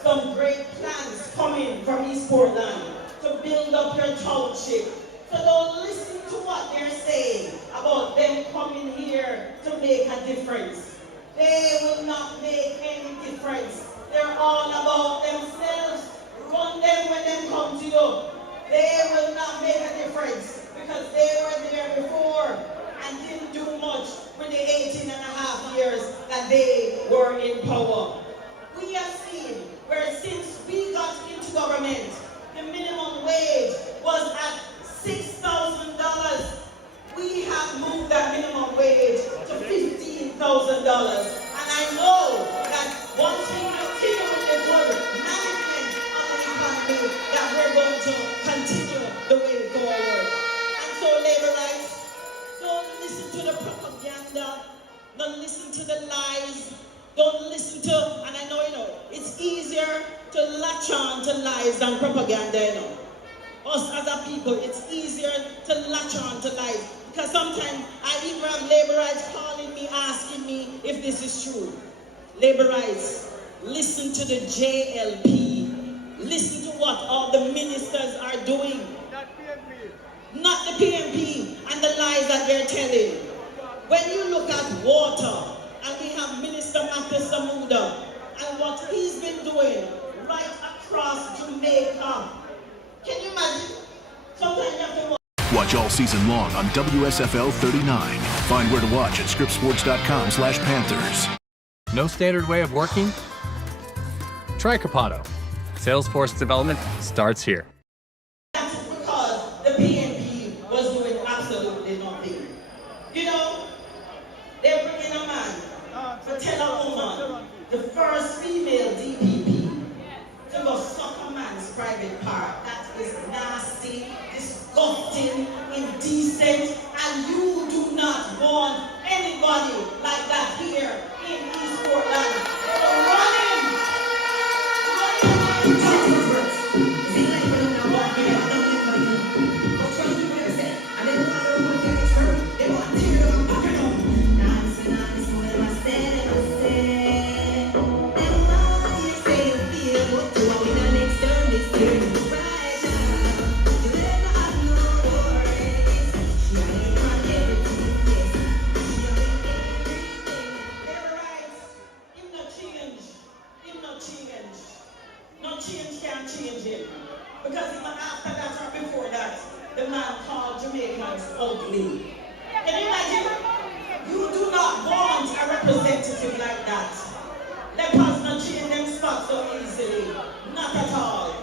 some great plans coming from East Portland to build up your township. So don't listen to what they're saying about them coming here to make a difference. They will not make any difference. They're all about themselves. Run them when they come to you. They will not make a difference because they were there before and didn't do much for the 18 and a half years that they were in power. We have seen where since we got into government, the minimum wage was at $6,000. We have moved that minimum wage to $15,000. And I know that once we continue with the good management of the economy, that we're going to continue the way forward. And so, Labourites, don't listen to the propaganda, don't listen to the lies, don't listen to, and I know, it's easier to latch on to lies than propaganda, Us as a people, it's easier to latch on to lies. Because sometimes I even have Labourites calling me, asking me if this is true. Labourites, listen to the JLP. Listen to what all the ministers are doing. Not the PMP and the lies that they're telling. When you look at water, and we have Minister Matthew Samuda, and what he's been doing right across Jamaica. Can you imagine? Sometimes you have to watch all season long on WSFL 39. Find where to watch at scriptsports.com/Panthers. No standard way of working? Try Capado. Salesforce development starts here. That's because the PNP was doing absolutely nothing. They're bringing a man to tell a woman, the first female DPP, to go suck a man's private part. That is nasty, disgusting, indecent, and you do not want anybody like that here in East Portland. So run him! Ugly. Can you imagine? You do not want a representative like that. Let us not change them spots so easily. Not at all.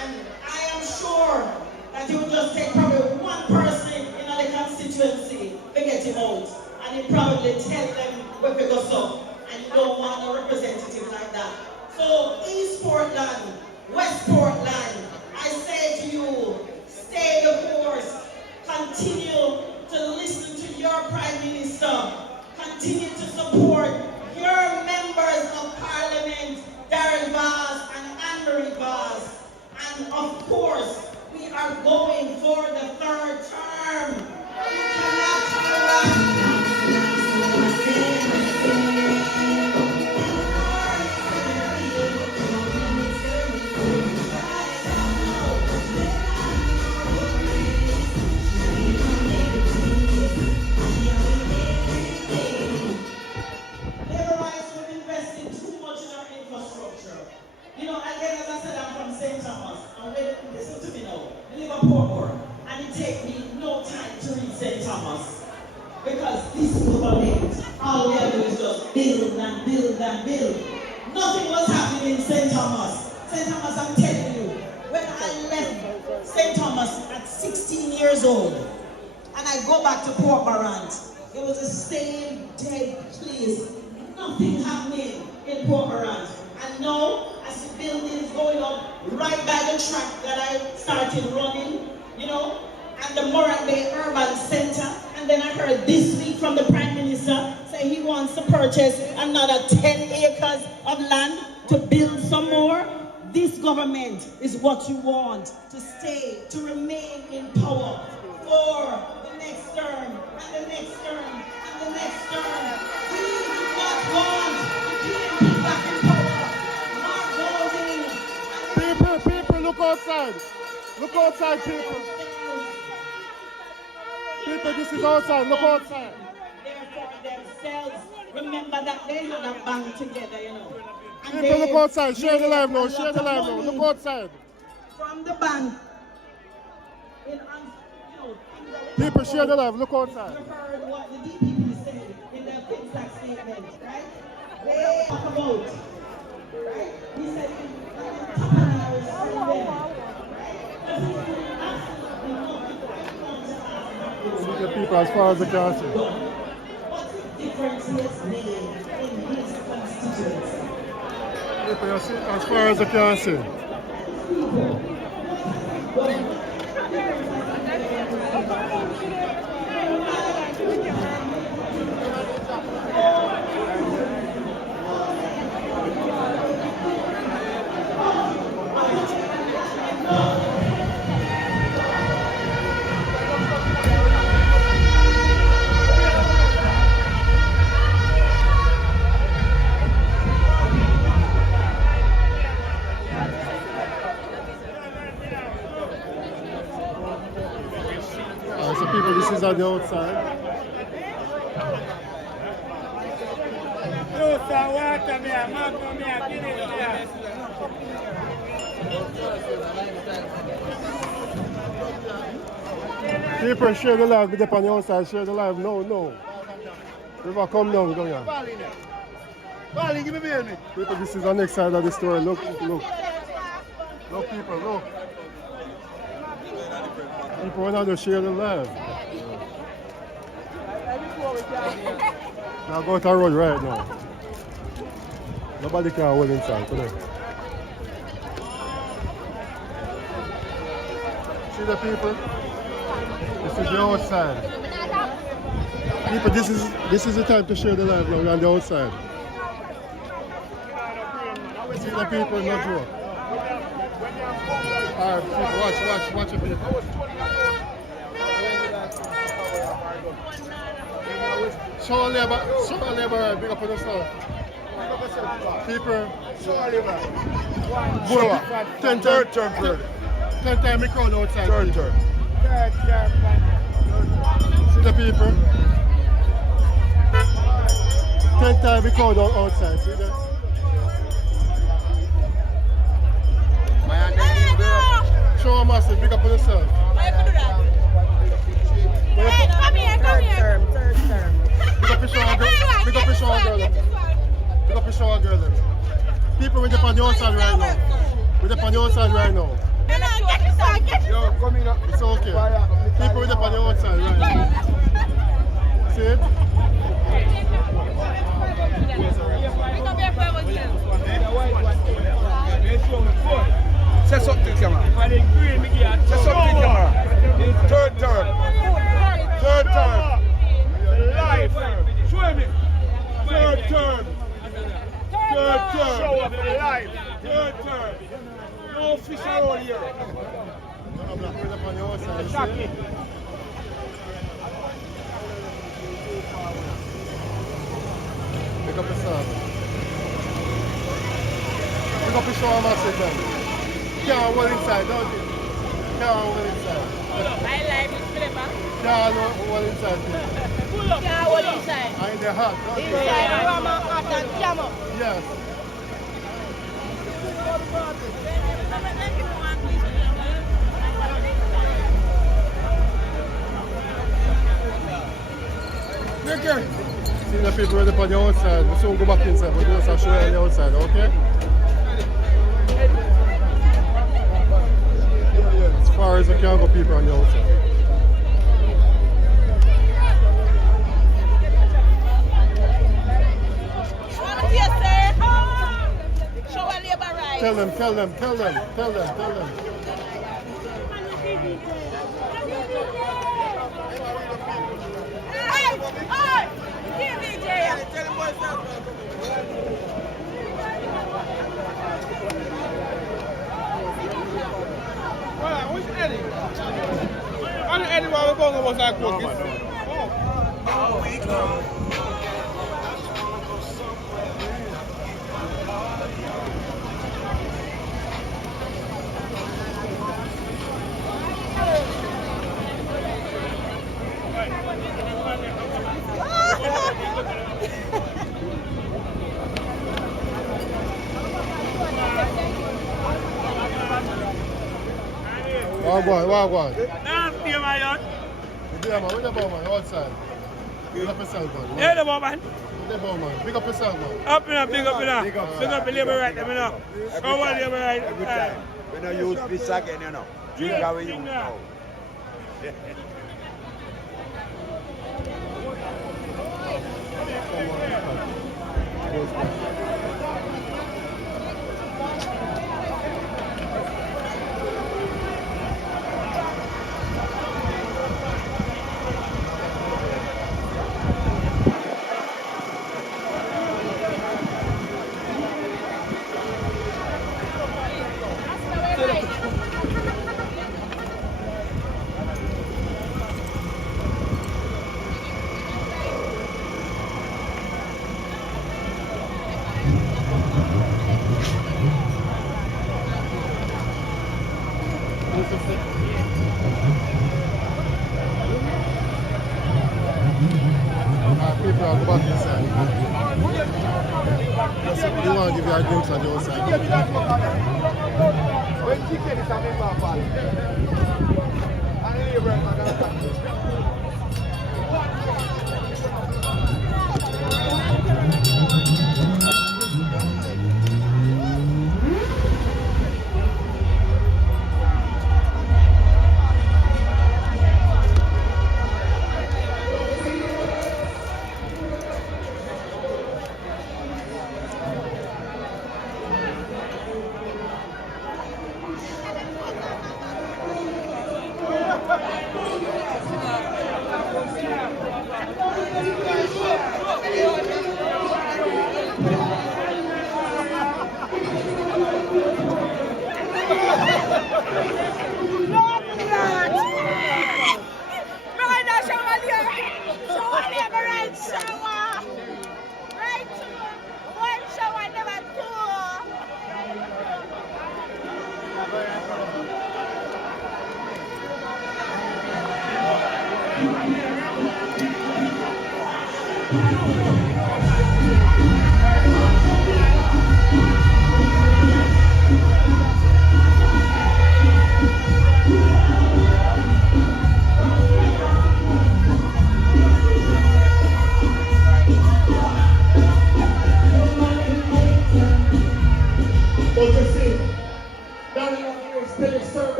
And I am sure that he will just take probably one person in the constituency to get him out. And he probably tell them where to go so. And you don't want a representative like that. So East Portland, West Portland, I say to you, stay the course. Continue to listen to your Prime Minister. Continue to support your members of Parliament, Darren Vaz and Anne-Marie Vaz. And of course, we are going for the third term. You cannot turn around. Again, as I said, I'm from St. Thomas. And listen to me now. I live at Portmore. And it takes me no time to reach St. Thomas. Because this government, all we are doing is just build and build and build. Nothing was happening in St. Thomas. St. Thomas, I'm telling you, when I left St. Thomas at 16 years old, and I go back to Port Morant, it was the same dead place. Nothing happening in Port Morant. And now, I see buildings going up right by the track that I started running, and the Moran Bay Urban Center. And then I heard this week from the Prime Minister say he wants to purchase another 10 acres of land to build some more. This government is what you want to stay, to remain in power for the next term, and the next term, and the next term. We do not want the PNP back in power. Not going Look outside, people. People, this is outside. Look outside. They're for themselves. Remember that they had a band together, you know. And People, look outside. Share the live now. Share the live now. Look outside. From the band. People, share the live. Look outside. You heard what the DPP said in their FinStack statement, right? They talk about, right? He said, See the people as far as they can see. what difference he has made in his constituency? People, you see as far as they can see. So people, this is on the outside. People, share the live, be up on the outside, share the live. No. River, come down, go here. Bali, give me a minute. People, this is the next side of the story. Look. Look, people, look. People want to share the live. Now go to the road right now. Nobody can hold inside today. See the people? This is the outside. People, this is the time to share the live now. We're on the outside. See the people, no joke. Alright, people, watch the people. Show a labor, big up on yourself. People, show a labor. 10 times we crowd outside. Third term. See the people? 10 times we crowd outside. See that? Show a massive, big up on yourself. Why you do that? Hey, come here. Third term. Big up the shower girl. People with the on the outside right now. With the on the outside right now. Yo, come in. It's okay. People with the on the outside right now. See it? Say something, camera. Say something, camera. Third term. Life. Show me. Third term. Show up the life. Third term. No fish around here. Shocking. Pick up the sun. Pick up the shower massive man. Can't hold inside, don't you? Can't hold inside. My life is clever. Can't hold inside. Can't hold inside. And in the hot, don't you? Inside, warm and hot and jam up. Yes. See the people on the outside. We soon go back inside, but we just show you on the outside, okay? As far as I can go, people on the outside. Tell them. Where's Eddie? I don't know Eddie while we're going was like cooking. Wagwan. Nah, stay my yacht. Yeah, man. Where the ball, man? Outside. Big up yourself, man. Yeah, the ball, man. Where the ball, man? Big up yourself, man. Up in a big up in a. Big up the Labourite, let me know. How are Labourite? Every time. When I use this again, you know. Drink how we use now. People are back inside. You want to give you a glimpse on the outside. When chicken is a member of party. And Labourite are going to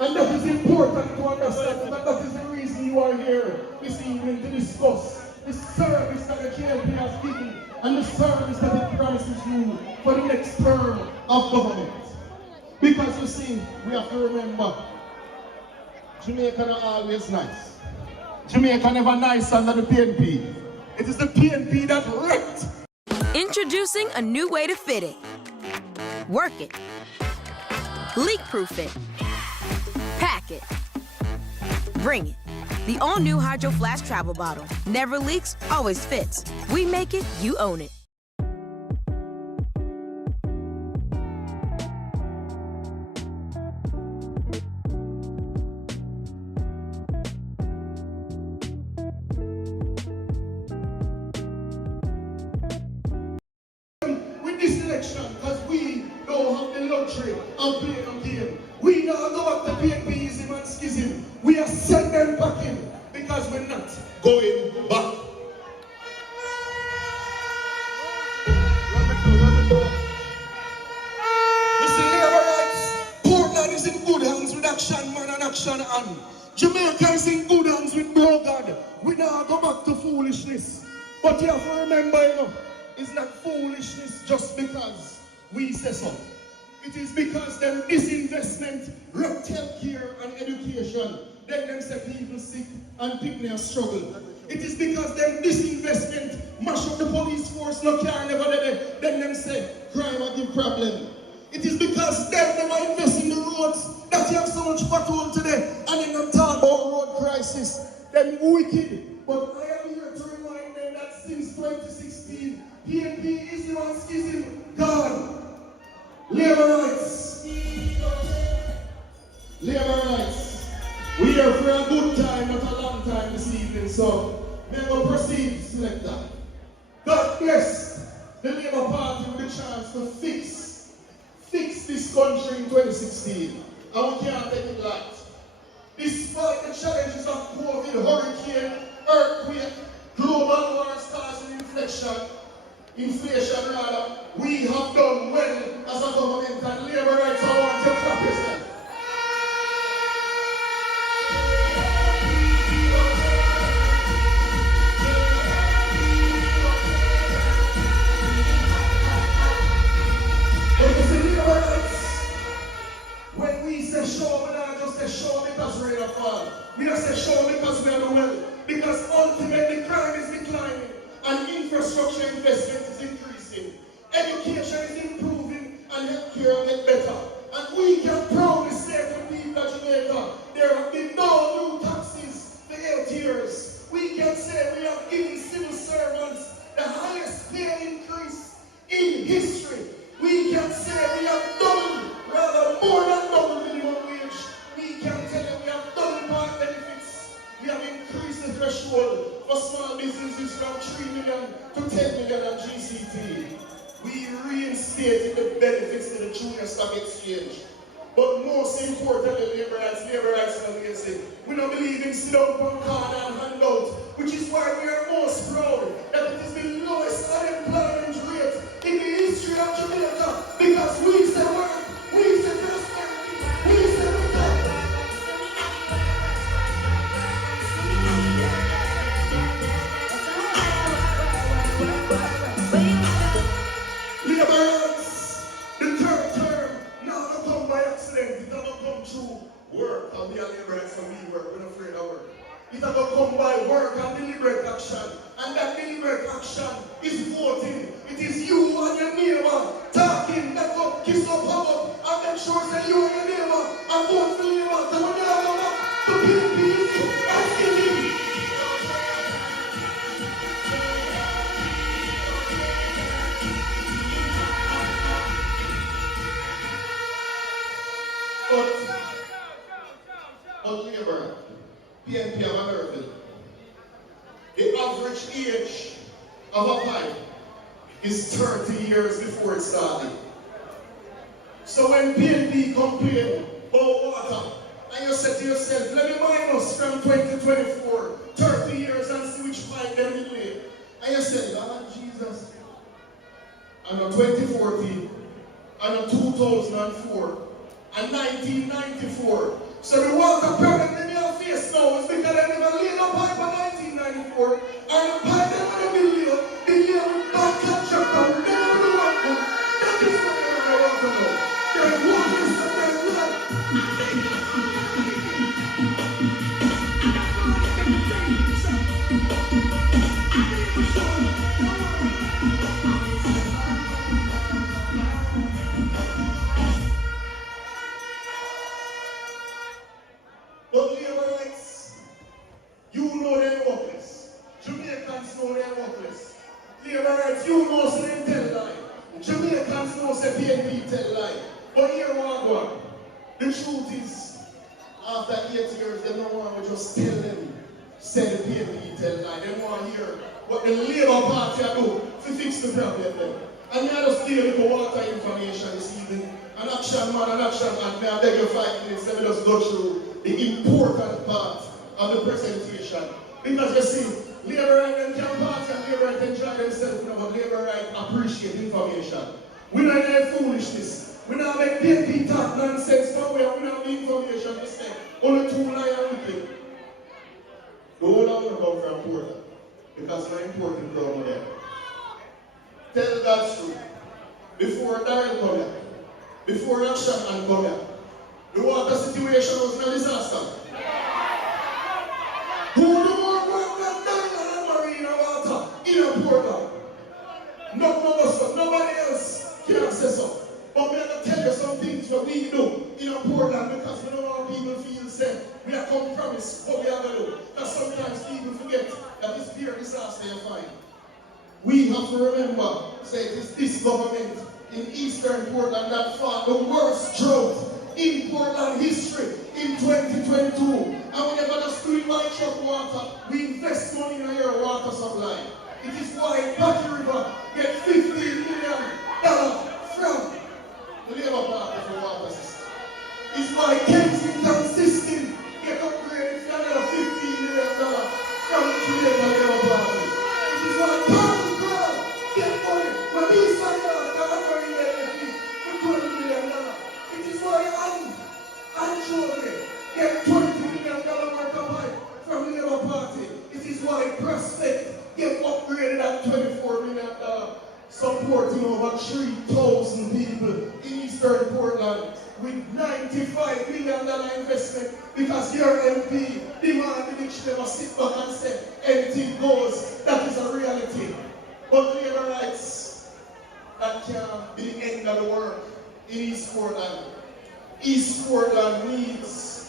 And that is important to understand, and that is the reason you are here this evening to discuss the service that the JLP has given and the service that it promises you for the next term of government. Because you see, we have to remember, Jamaica are always nice. Jamaica never nice under the PNP. It is the PNP that wrecked. Introducing a new way to fit it. Work it. Leak-proof it. Pack it. Bring it. The all-new Hydro Flash travel bottle. Never leaks, always fits. We make it, you own it. With this election, because we don't have the luxury of playing a game. We don't know what the PNPism and schism. We are sending them back in because we're not going back. You see, Labourites, Portland is in good hands with Action Man and Action Hand. Jamaica is in good hands with Brogard. We now go back to foolishness. But you have to remember, you know, it's not foolishness just because we say so. It is because them disinvestment wrecked healthcare and education. Then them say people sick and people struggle. It is because them disinvestment mash up the police force, no care never there. Then them say crime a give problem. It is because them are invest in the roads that you have so much pothole today and then them talk about road crisis. Them wicked. But I am here to remind them that since 2016, PNP is the one schism gone. Labourites, we are here for a good time, not a long time this evening, so may we proceed, selector. God bless the Labour Party with the chance to fix this country in 2016. and we can't take it light. Despite the challenges of COVID, hurricane, earthquake, global wars causing inflation rather, we have done well as a government, and Labourites are want to clap yourself. When we say show, we don't just say show because we're in a fall. We don't say show because we are doing well. Because ultimately crime is declining and infrastructure investment is increasing. Education is improving and healthcare will get better. And we can proudly say to the people of Jamaica, there have been no new taxes for 8 years. We can say we have given civil servants the highest pay increase in history. We can say we have doubled, rather more than double minimum wage. We can tell you we have double part benefits. We have increased the threshold for small businesses from 3 million to 10 million on GCT. We reinstated the benefits to the Junior Stock Exchange. But most importantly, Labourites are amazing. We don't believe in sit down one card and handout, which is why we are most proud that it is the lowest unemployment rate in the history of Jamaica, because we say work, we say prosperity, we say return. Labourites, the third term, now don't come by accident, it doesn't come through work, and we are Labourites and we work, we're not afraid of work. It doesn't come by work and deliberate action, and that deliberate action is voting. It is you and your neighbor talking, back up, kiss up, hug up, and make sure that you and your neighbor and vote for Labour. So when you have a to PNP, that's it. But Labour, PNP and American, the average age of a pipe is 30 years before it started. So when PNP complain about water, and you say to yourself, let me minus from 2024, 30 years and see which pipe them will lay. And you say, Lord Jesus, and on 2014, and on 2004, and 1994. So the water problem in your face now is because they never laid a pipe in 1994, and the pipe they want to be laid, they lay with bad contractor, who they never do one good. That is what they want to know. There's water is the best blood. But Labourites, you know they're worthless. Jamaicans know they're worthless. Labourites, you know so they tell lie. Jamaicans know say PNP tell lie. But here we go. The truth is, after 8 years, they don't want to just tell them, say the PNP tell lie. They want to hear what the Labour Party do to fix the problem then. And I just give you water information this evening. An action man, an action man, may I beg you 5 minutes, let me just go through the important part of the presentation. Because you see, Labourite can party and Labourite enjoy themselves, but Labourite appreciate information. We don't have foolishness. We don't make PNP talk nonsense, but we don't have information to say. Only 2 lie and wicked. The whole of them come from Portland, because we're important problem there. Tell God's truth. Before Darren come here, before Action Man come here, the water situation was a disaster. Who do more work than Darren and Marina water in a Portland? Not none of us, nobody else can say so. But we're going to tell you some things that we do in a Portland, because we don't want people feel safe. We are compromised what we have to do. Because sometimes people forget that this pure disaster you find. We have to remember, say it is this government in Eastern Portland that fought the worst drought in Portland history in 2022. And we never just do it by truck water. We invest money in our water supply. It is why Patty River get $15 million from the Labour Party for water system. It's why supporting over 3,000 people in Eastern Portland with $95 million investment because your MP demanded it should never sit back and say anything goes. That is a reality. But Labourites, that can't be the end of the work in East Portland. East Portland needs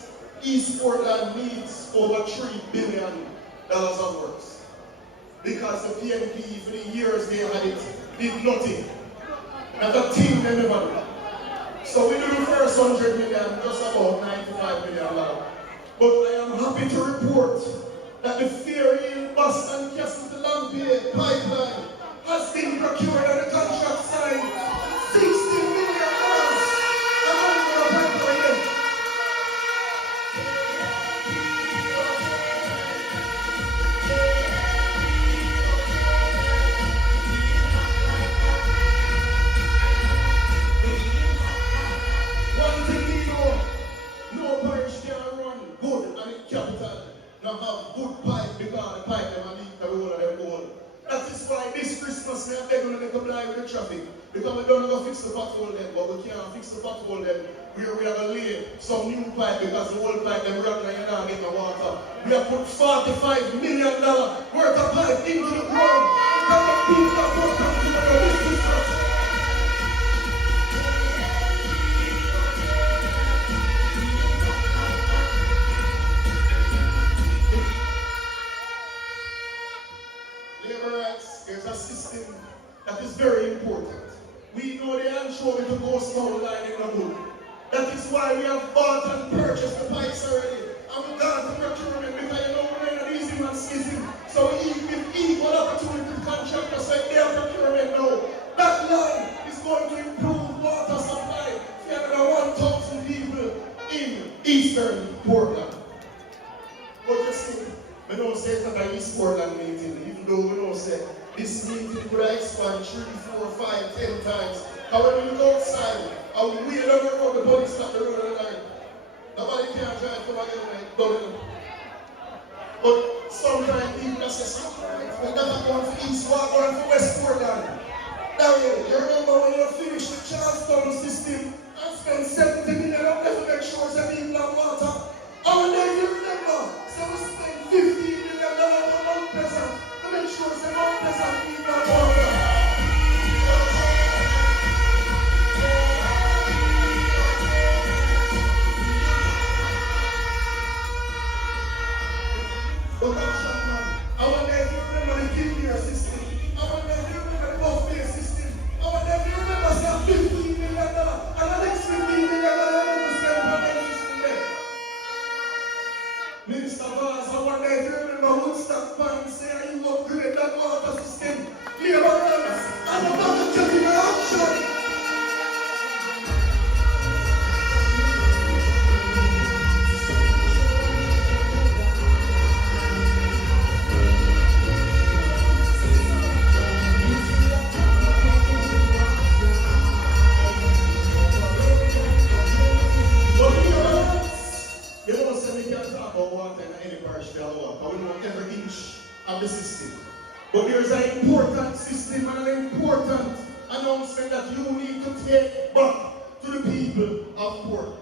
over $3 billion of works. Because the PNP, for the years they had it, did nothing. Not a thing they never did. So we do the first 100 million, just about $95 million. But I am happy to report that the Ferry, Boston, Cuss, Labourite pipeline has been procured and the contract signed. $60 million. Now have good pipe because the pipe them and leak the road of them own. That is why this Christmas we are begging them to comply with the traffic. Because we don't go fix the pothole then, but we can't fix the pothole then. We are going to lay some new pipe because the old pipe them rotten and you're not getting the water. We have put $45 million worth of pipe into the ground. Because the people that put them to this Christmas. There's a system that is very important. We know the anchovy to go small line in the wood. That is why we have bought and purchased the pipes already. And we got to procurement because you know we're in an easy one season. So we give equal opportunity to contractors like their procurement now. That line is going to improve water supply for another 1,000 people in Eastern Portland. But you see, we don't say it's not an East Portland meeting, even though we don't say this meeting could expand 3, 4, 5, 10 times. And when we look outside, and we never run the police stop the road of the line. Nobody can drive from again, but sometimes people just say, we're not going for East, we're going for West Portland. Now, you remember when you finished the Charlestown system and spent $70 million on to make sure that people have water? And then you remember, so we spent $15 million on Mount Pleasant to make sure that Mount Pleasant people have water. But I wonder if you remember the kidney system. I wonder if you remember the bus-pay system. I wonder if you remember some $15 million and the next $15 million to spend on that system there. Minister Vaz, I wonder if you remember Woodstock Pan say you upgrade that water system. Labourites and the budget taking action. Of the system. But there's an important system and an important announcement that you need to take back to the people of Portland.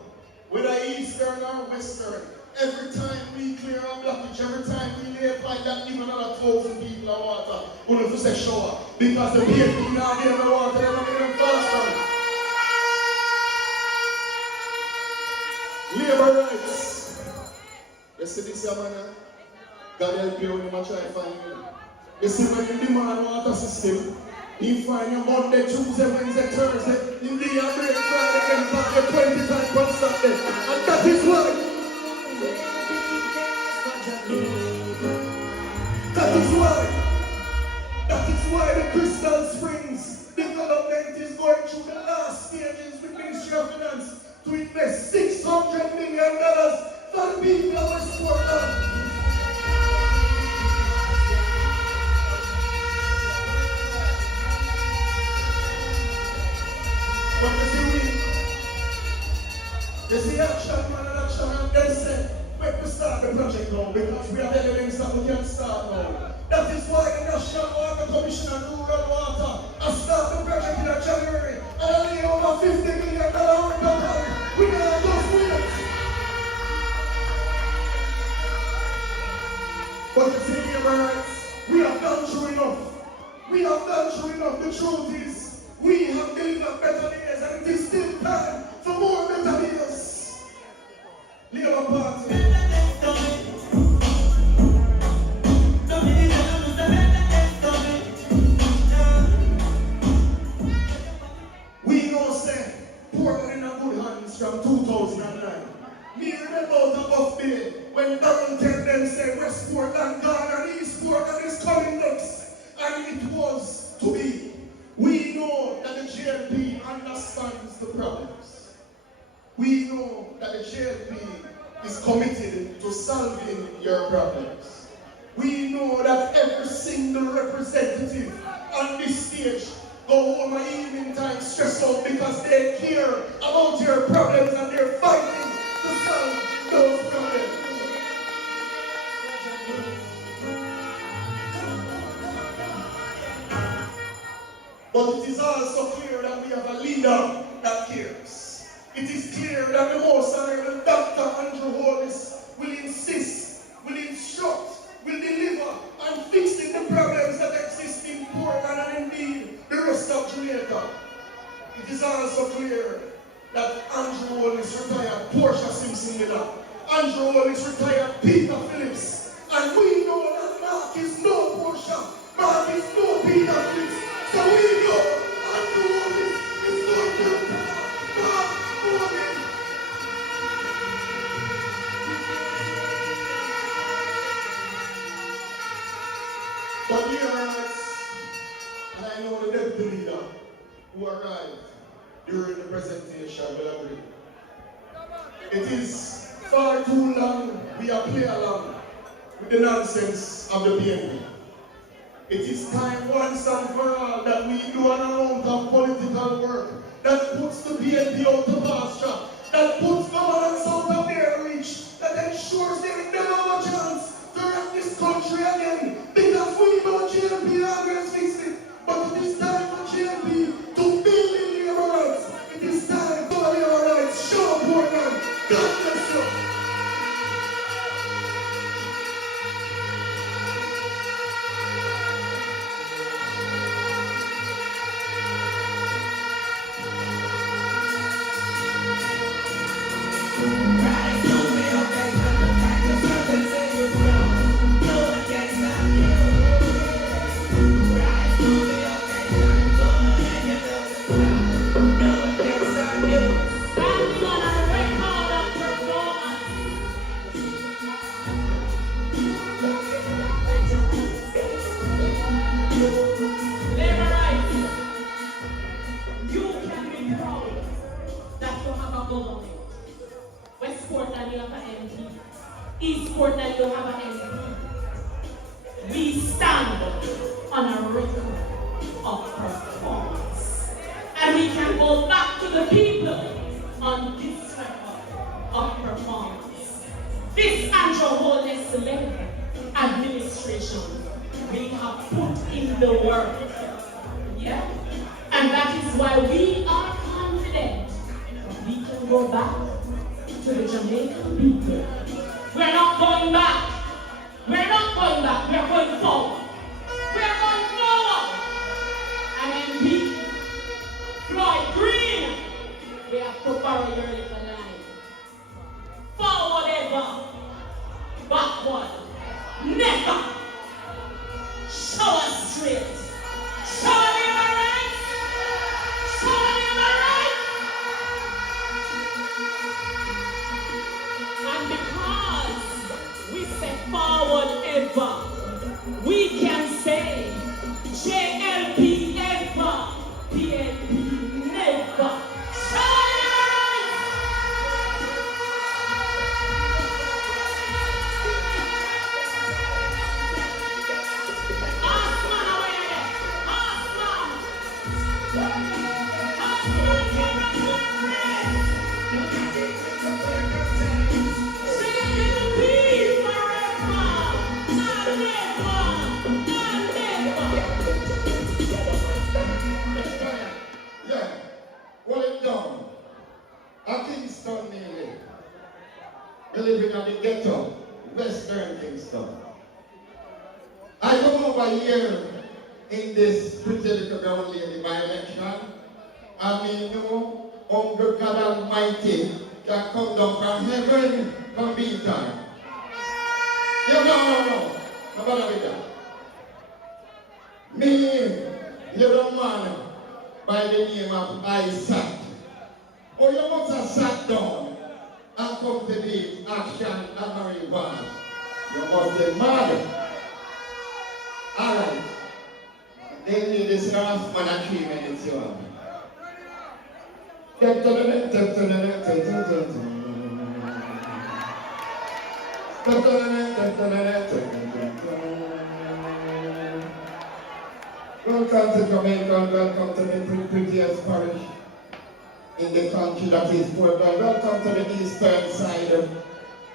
Whether Eastern or Western, every time we clear our blockage, every time we lay a pipe that give another 1,000 people of water, we have to say shower. Because the people now give them water, they're not getting them faster. Labourites. You see this man? God help you when you try to find you. You see when you demand water system, you find your Monday, Tuesday, Wednesday, Thursday, you need a break Friday and Saturday, 20 times on Saturday. And that is why. That is why the Crystal Springs development is going through the last stages with Ministry of Finance to invest $600 million for the people of West Portland. But you see action man and action and they say, make we start the project now because we have evidence that we can start now. That is why the National Water Commission and Rural Water are starting We have done true enough. The truth is, we have delivered better days, and it is still time for more better days. Labour Party. We know, say, Portland in a good hands from 2009. Me remember out of Buff Bay when Donald them said West Portland gone and East Portland is coming next. And it was to be. We know that the JLP understands the problems. We know that the JLP is committed to solving your problems. We know that every single representative on this stage go home at evening time stressed out because they care about your problems and they're fighting to solve those problems. But it is also clear that we have a leader that cares. It is clear that the Most Honorable Dr. Andrew Hollis will insist, will instruct, will deliver on fixing the problems that exist in Portland and indeed the rest of Jamaica. It is also clear that Andrew Hollis retired Portia Simpson Miller. Andrew Hollis retired Peter Phillips. And we know that Mark is no Portia. Mark is no Peter Phillips. So we know Andrew Hollis is going to retire Mark Hollis. But Labourites, and I know the deputy leader who arrived during the presentation will agree. It is far too long we are playing along with the nonsense of the PNP. It is time once and for all that we do an amount of political work that puts the PNP out to pasture, that puts governance out of their reach, that ensures they never have a chance to wreck this country again. Because we know GLP always fix it, but it is time for GLP to build in Labourites. It is time for Labourites. Show up, Portland. God bless you. East Portland, you have an MP. We stand on a record of performance. And we can go back to the people on this record of performance. This Andrew Holness-led administration, we have put in the work. Yeah? And that is why we are confident we can go back to the Jamaican people. We're not going back. We're not going back. We're going forward. We're going forward. And MP Floyd Green, we have to borrow your little line. Forward ever. Backward. Never. Show us straight. Show me my right. Show me my right. And because we say forward ever, we can say JLP ever, PNP never. Living at the ghetto, Western Kingston. I come over here in this pretty little brown lady by election. I mean, no, good God Almighty can come down from heaven from being time. Yeah, no. No bother with that. Me, little man, by the name of Isaac. Oh, you must have sat down and come to the action and marry one. You must be mad. Alright. They need this half man and 3 minutes, you have. Welcome to Jamaica, welcome to the prettiest parish in the country that is Portland. Welcome to the eastern side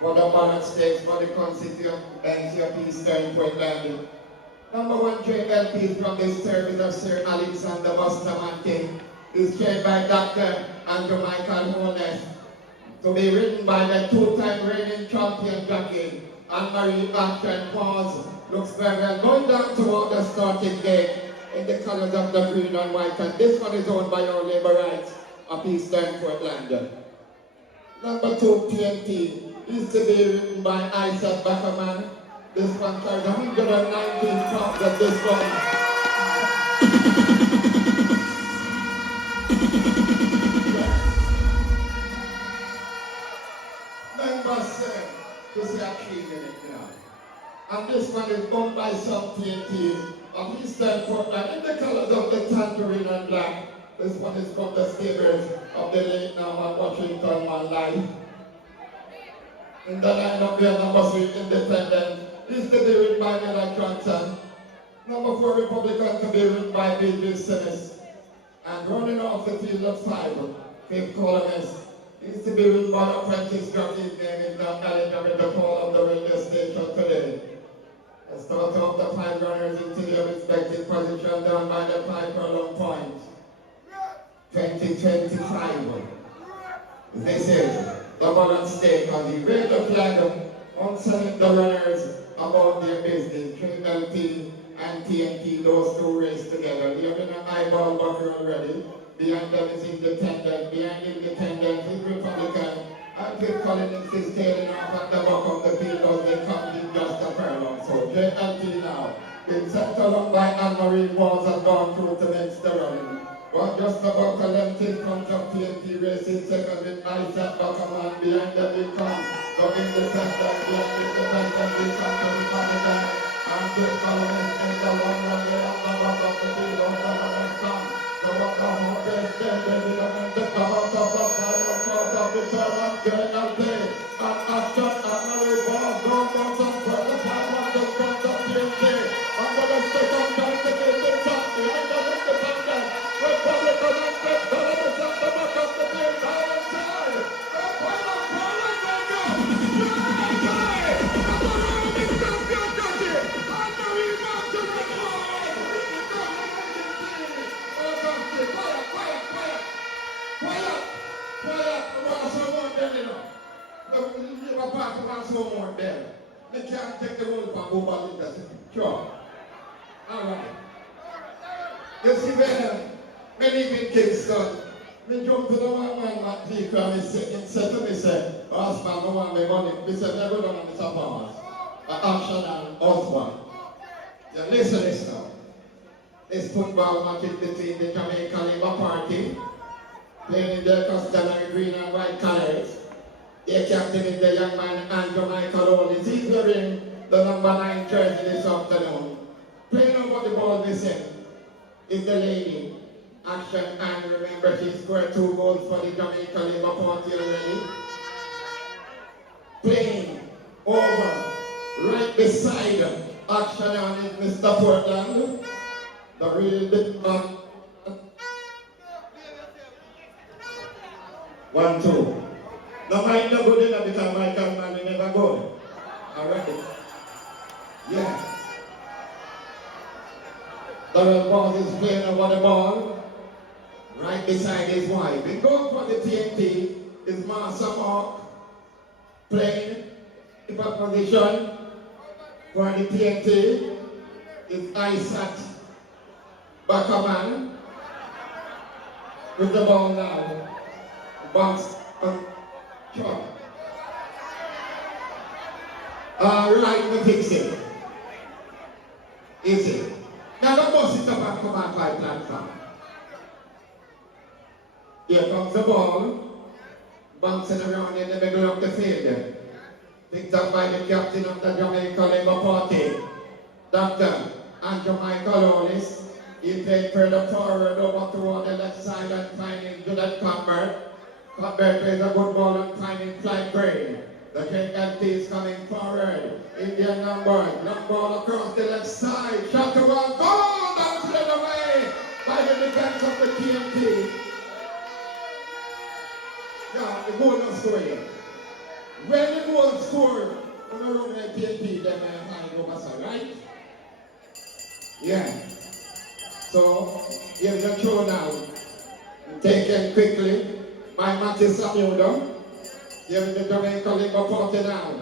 for the ballot stakes for the Constituency of Eastern Portland. Number 1 JLP from the service of Sir Alexander Bustamante is chaired by Dr. Andrew Michael Holness, to be written by the 2-time reigning champion jockey Anne-Marie Action Pause. Looks very well. Going down toward the starting gate in the colors of the green and white, and this one is owned by our Labourites of Eastern Portland. Number 2 TNT is to be written by Isaac Backerman. This one carries 119 pounds at this one. This is a 3 minute now. And this one is owned by some TNT of Eastern Portland in the colors of the tangerine and black. This one is from the stables of the late Norman Washington Man Life. In the lineup here, number 3 Independent is to be written by Miller Johnson. Number 4 Republican to be written by B.J. Simmons. And running off the field of 5, 5th columnist is to be written by apprentice jockey's name is not eligible the call of the radio station today. The start of the 5 runners into their respective position down by the 5 furlong point. 2025. This is the balance stake on the red flag on selling the runners about their business. LT and TNT, those 2 race together. They have been an eyeball bucker already. Behind them is Independent, behind Independent is Republican, and Fifth Collins is tailing off at the back of the field as they come in just a furlong. So JLT now, been set along by Anne-Marie Walls and gone through to make the running. But just about a length in front of TNT racing second with Isaac Backerman. Behind them it comes, the Independent, behind Independent it comes to Republican, and Fifth Collins in the one runway at the back of the field as the runners come. The one of the extended and the cover of the final of the turn and JLT and action and Mary Ball going on some further time on the front of TNT under the second consecutive top behind the Independent Republican and Fifth Collins at the back of the field down inside the final corner and go They can't take the road from over the sure. Alright. You see when he been Kingston, me jump to the one vehicle and he said to me, say, "Boss man, no one me money." He said, "Never done on Mr. Farmers. Action and husband." You listen to this now. This football match is between the Jamaica Labour Party, playing in their customary green and white colors. Their captain is the young man Andrew Michael Holness. He's wearing the number 9 jersey this afternoon. Playing over the ball missing is the lady. Action, and remember she scored 2 goals for the Jamaica Labour Party already. Playing over right beside Action and is Mr. Portland. The real big man. 1-2. No mind no good enough because Michael man is never good. Alright. Yeah. Darrell Boss is playing over the ball. Right beside his wife. And going for the TNT is Master Mark playing in position for the TNT is Isaac Back a man. With the ball now. Bounce and shot. Right, we fix it. Easy. Now the bus is up and come on by platform. Here comes the ball. Bouncing around in the middle of the field. Picked up by the captain of the Jamaica Labour Party, Dr. Andrew Michael Hollis. He played further forward over toward the left side and finding Juliet Cuthbert. Cuthbert plays a good ball and finding Flight Green. The KLT is coming forward. Indian numbers. Long ball across the left side. Shot to one. Goal! That's led away by the defense of the TMT. Yeah, the goal not scored yet. When the goal scored, on the road at TMT, then I find over side, right? Yeah. So, here's the throw now. Taken quickly by Matthew Samuel. Here is the Jamaica Labour Party now.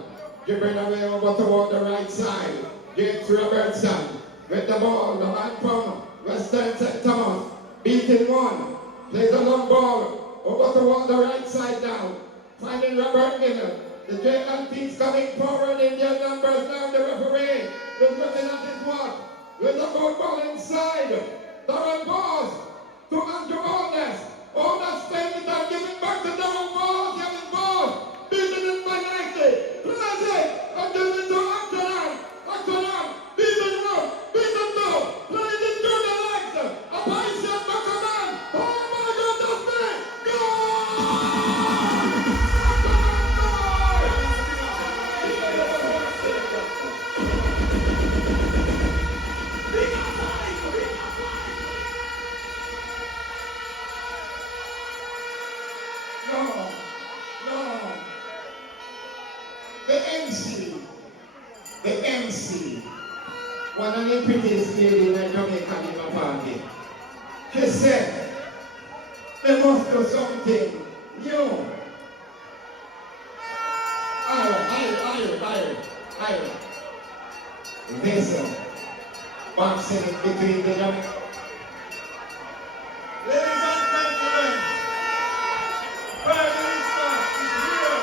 Dribbling away over toward the right side. James Robertson with the ball. The man from Western St. Thomas. Beating one. Plays a long ball over toward the right side now. Finding Robert Miller. The JLT is coming forward in their numbers now. The referee is looking at his watch. With the goal ball inside. Darren Ball to Andrew Holness. Holness spends it and giving back to Darren Ball. Darren Ball beating it by 90. Plays it and gives it to Antonin. Antonin beating one. Beating two. Plays it through the legs. A patient back a man. Oh my God, that's me. The MC, one of the prettiest ladies in the Jamaica Labour Party. She said, they must do something new. Iron. Listen, boxing in between the Jamaica. Ladies and gentlemen, Prime Minister is here.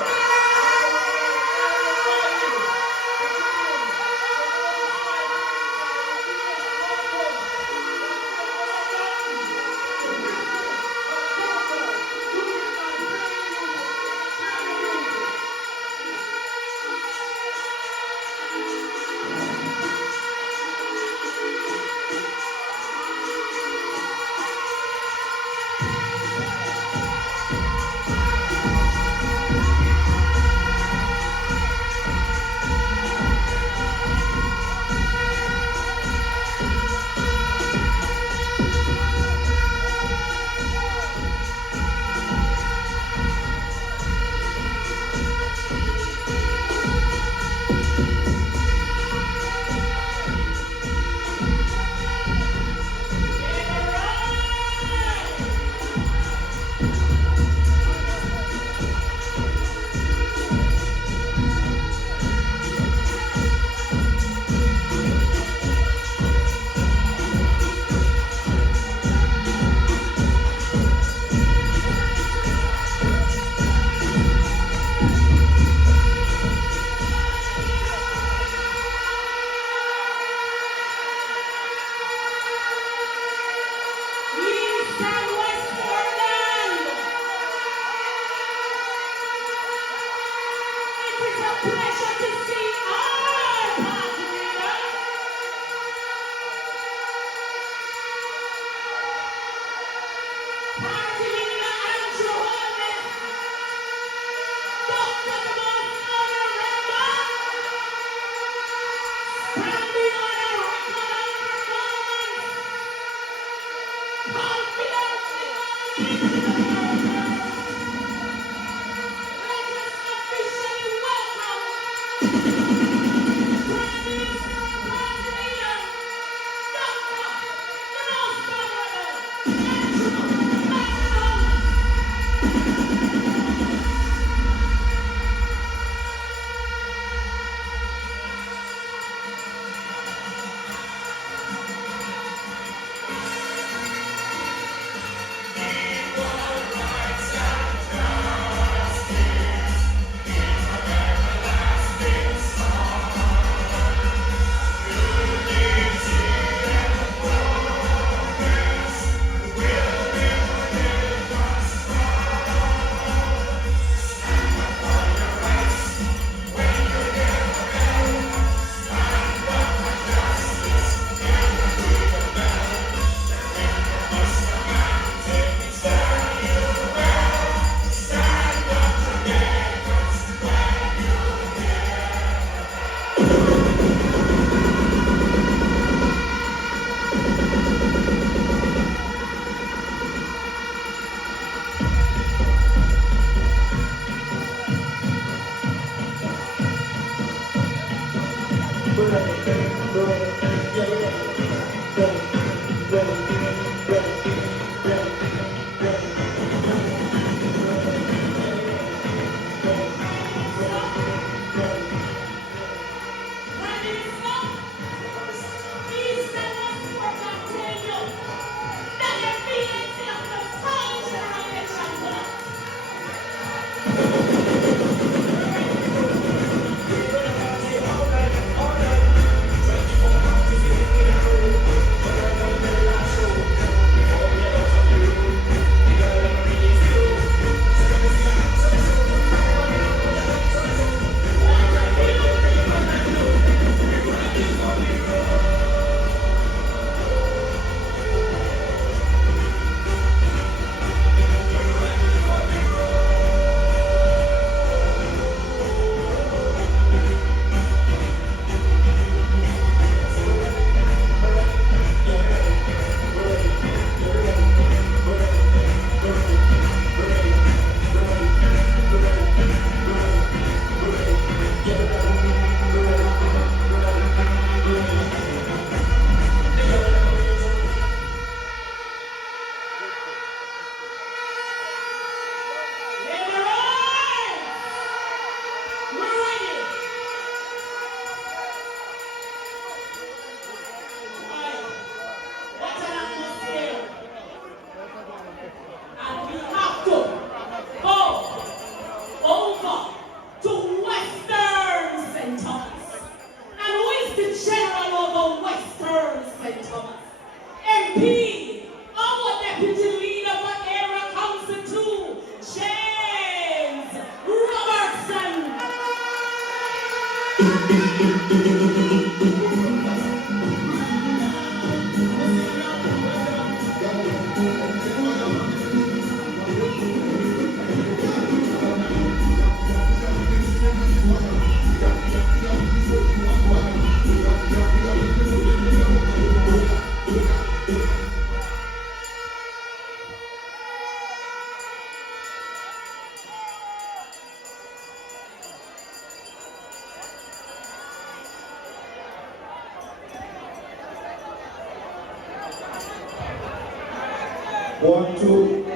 1, 2.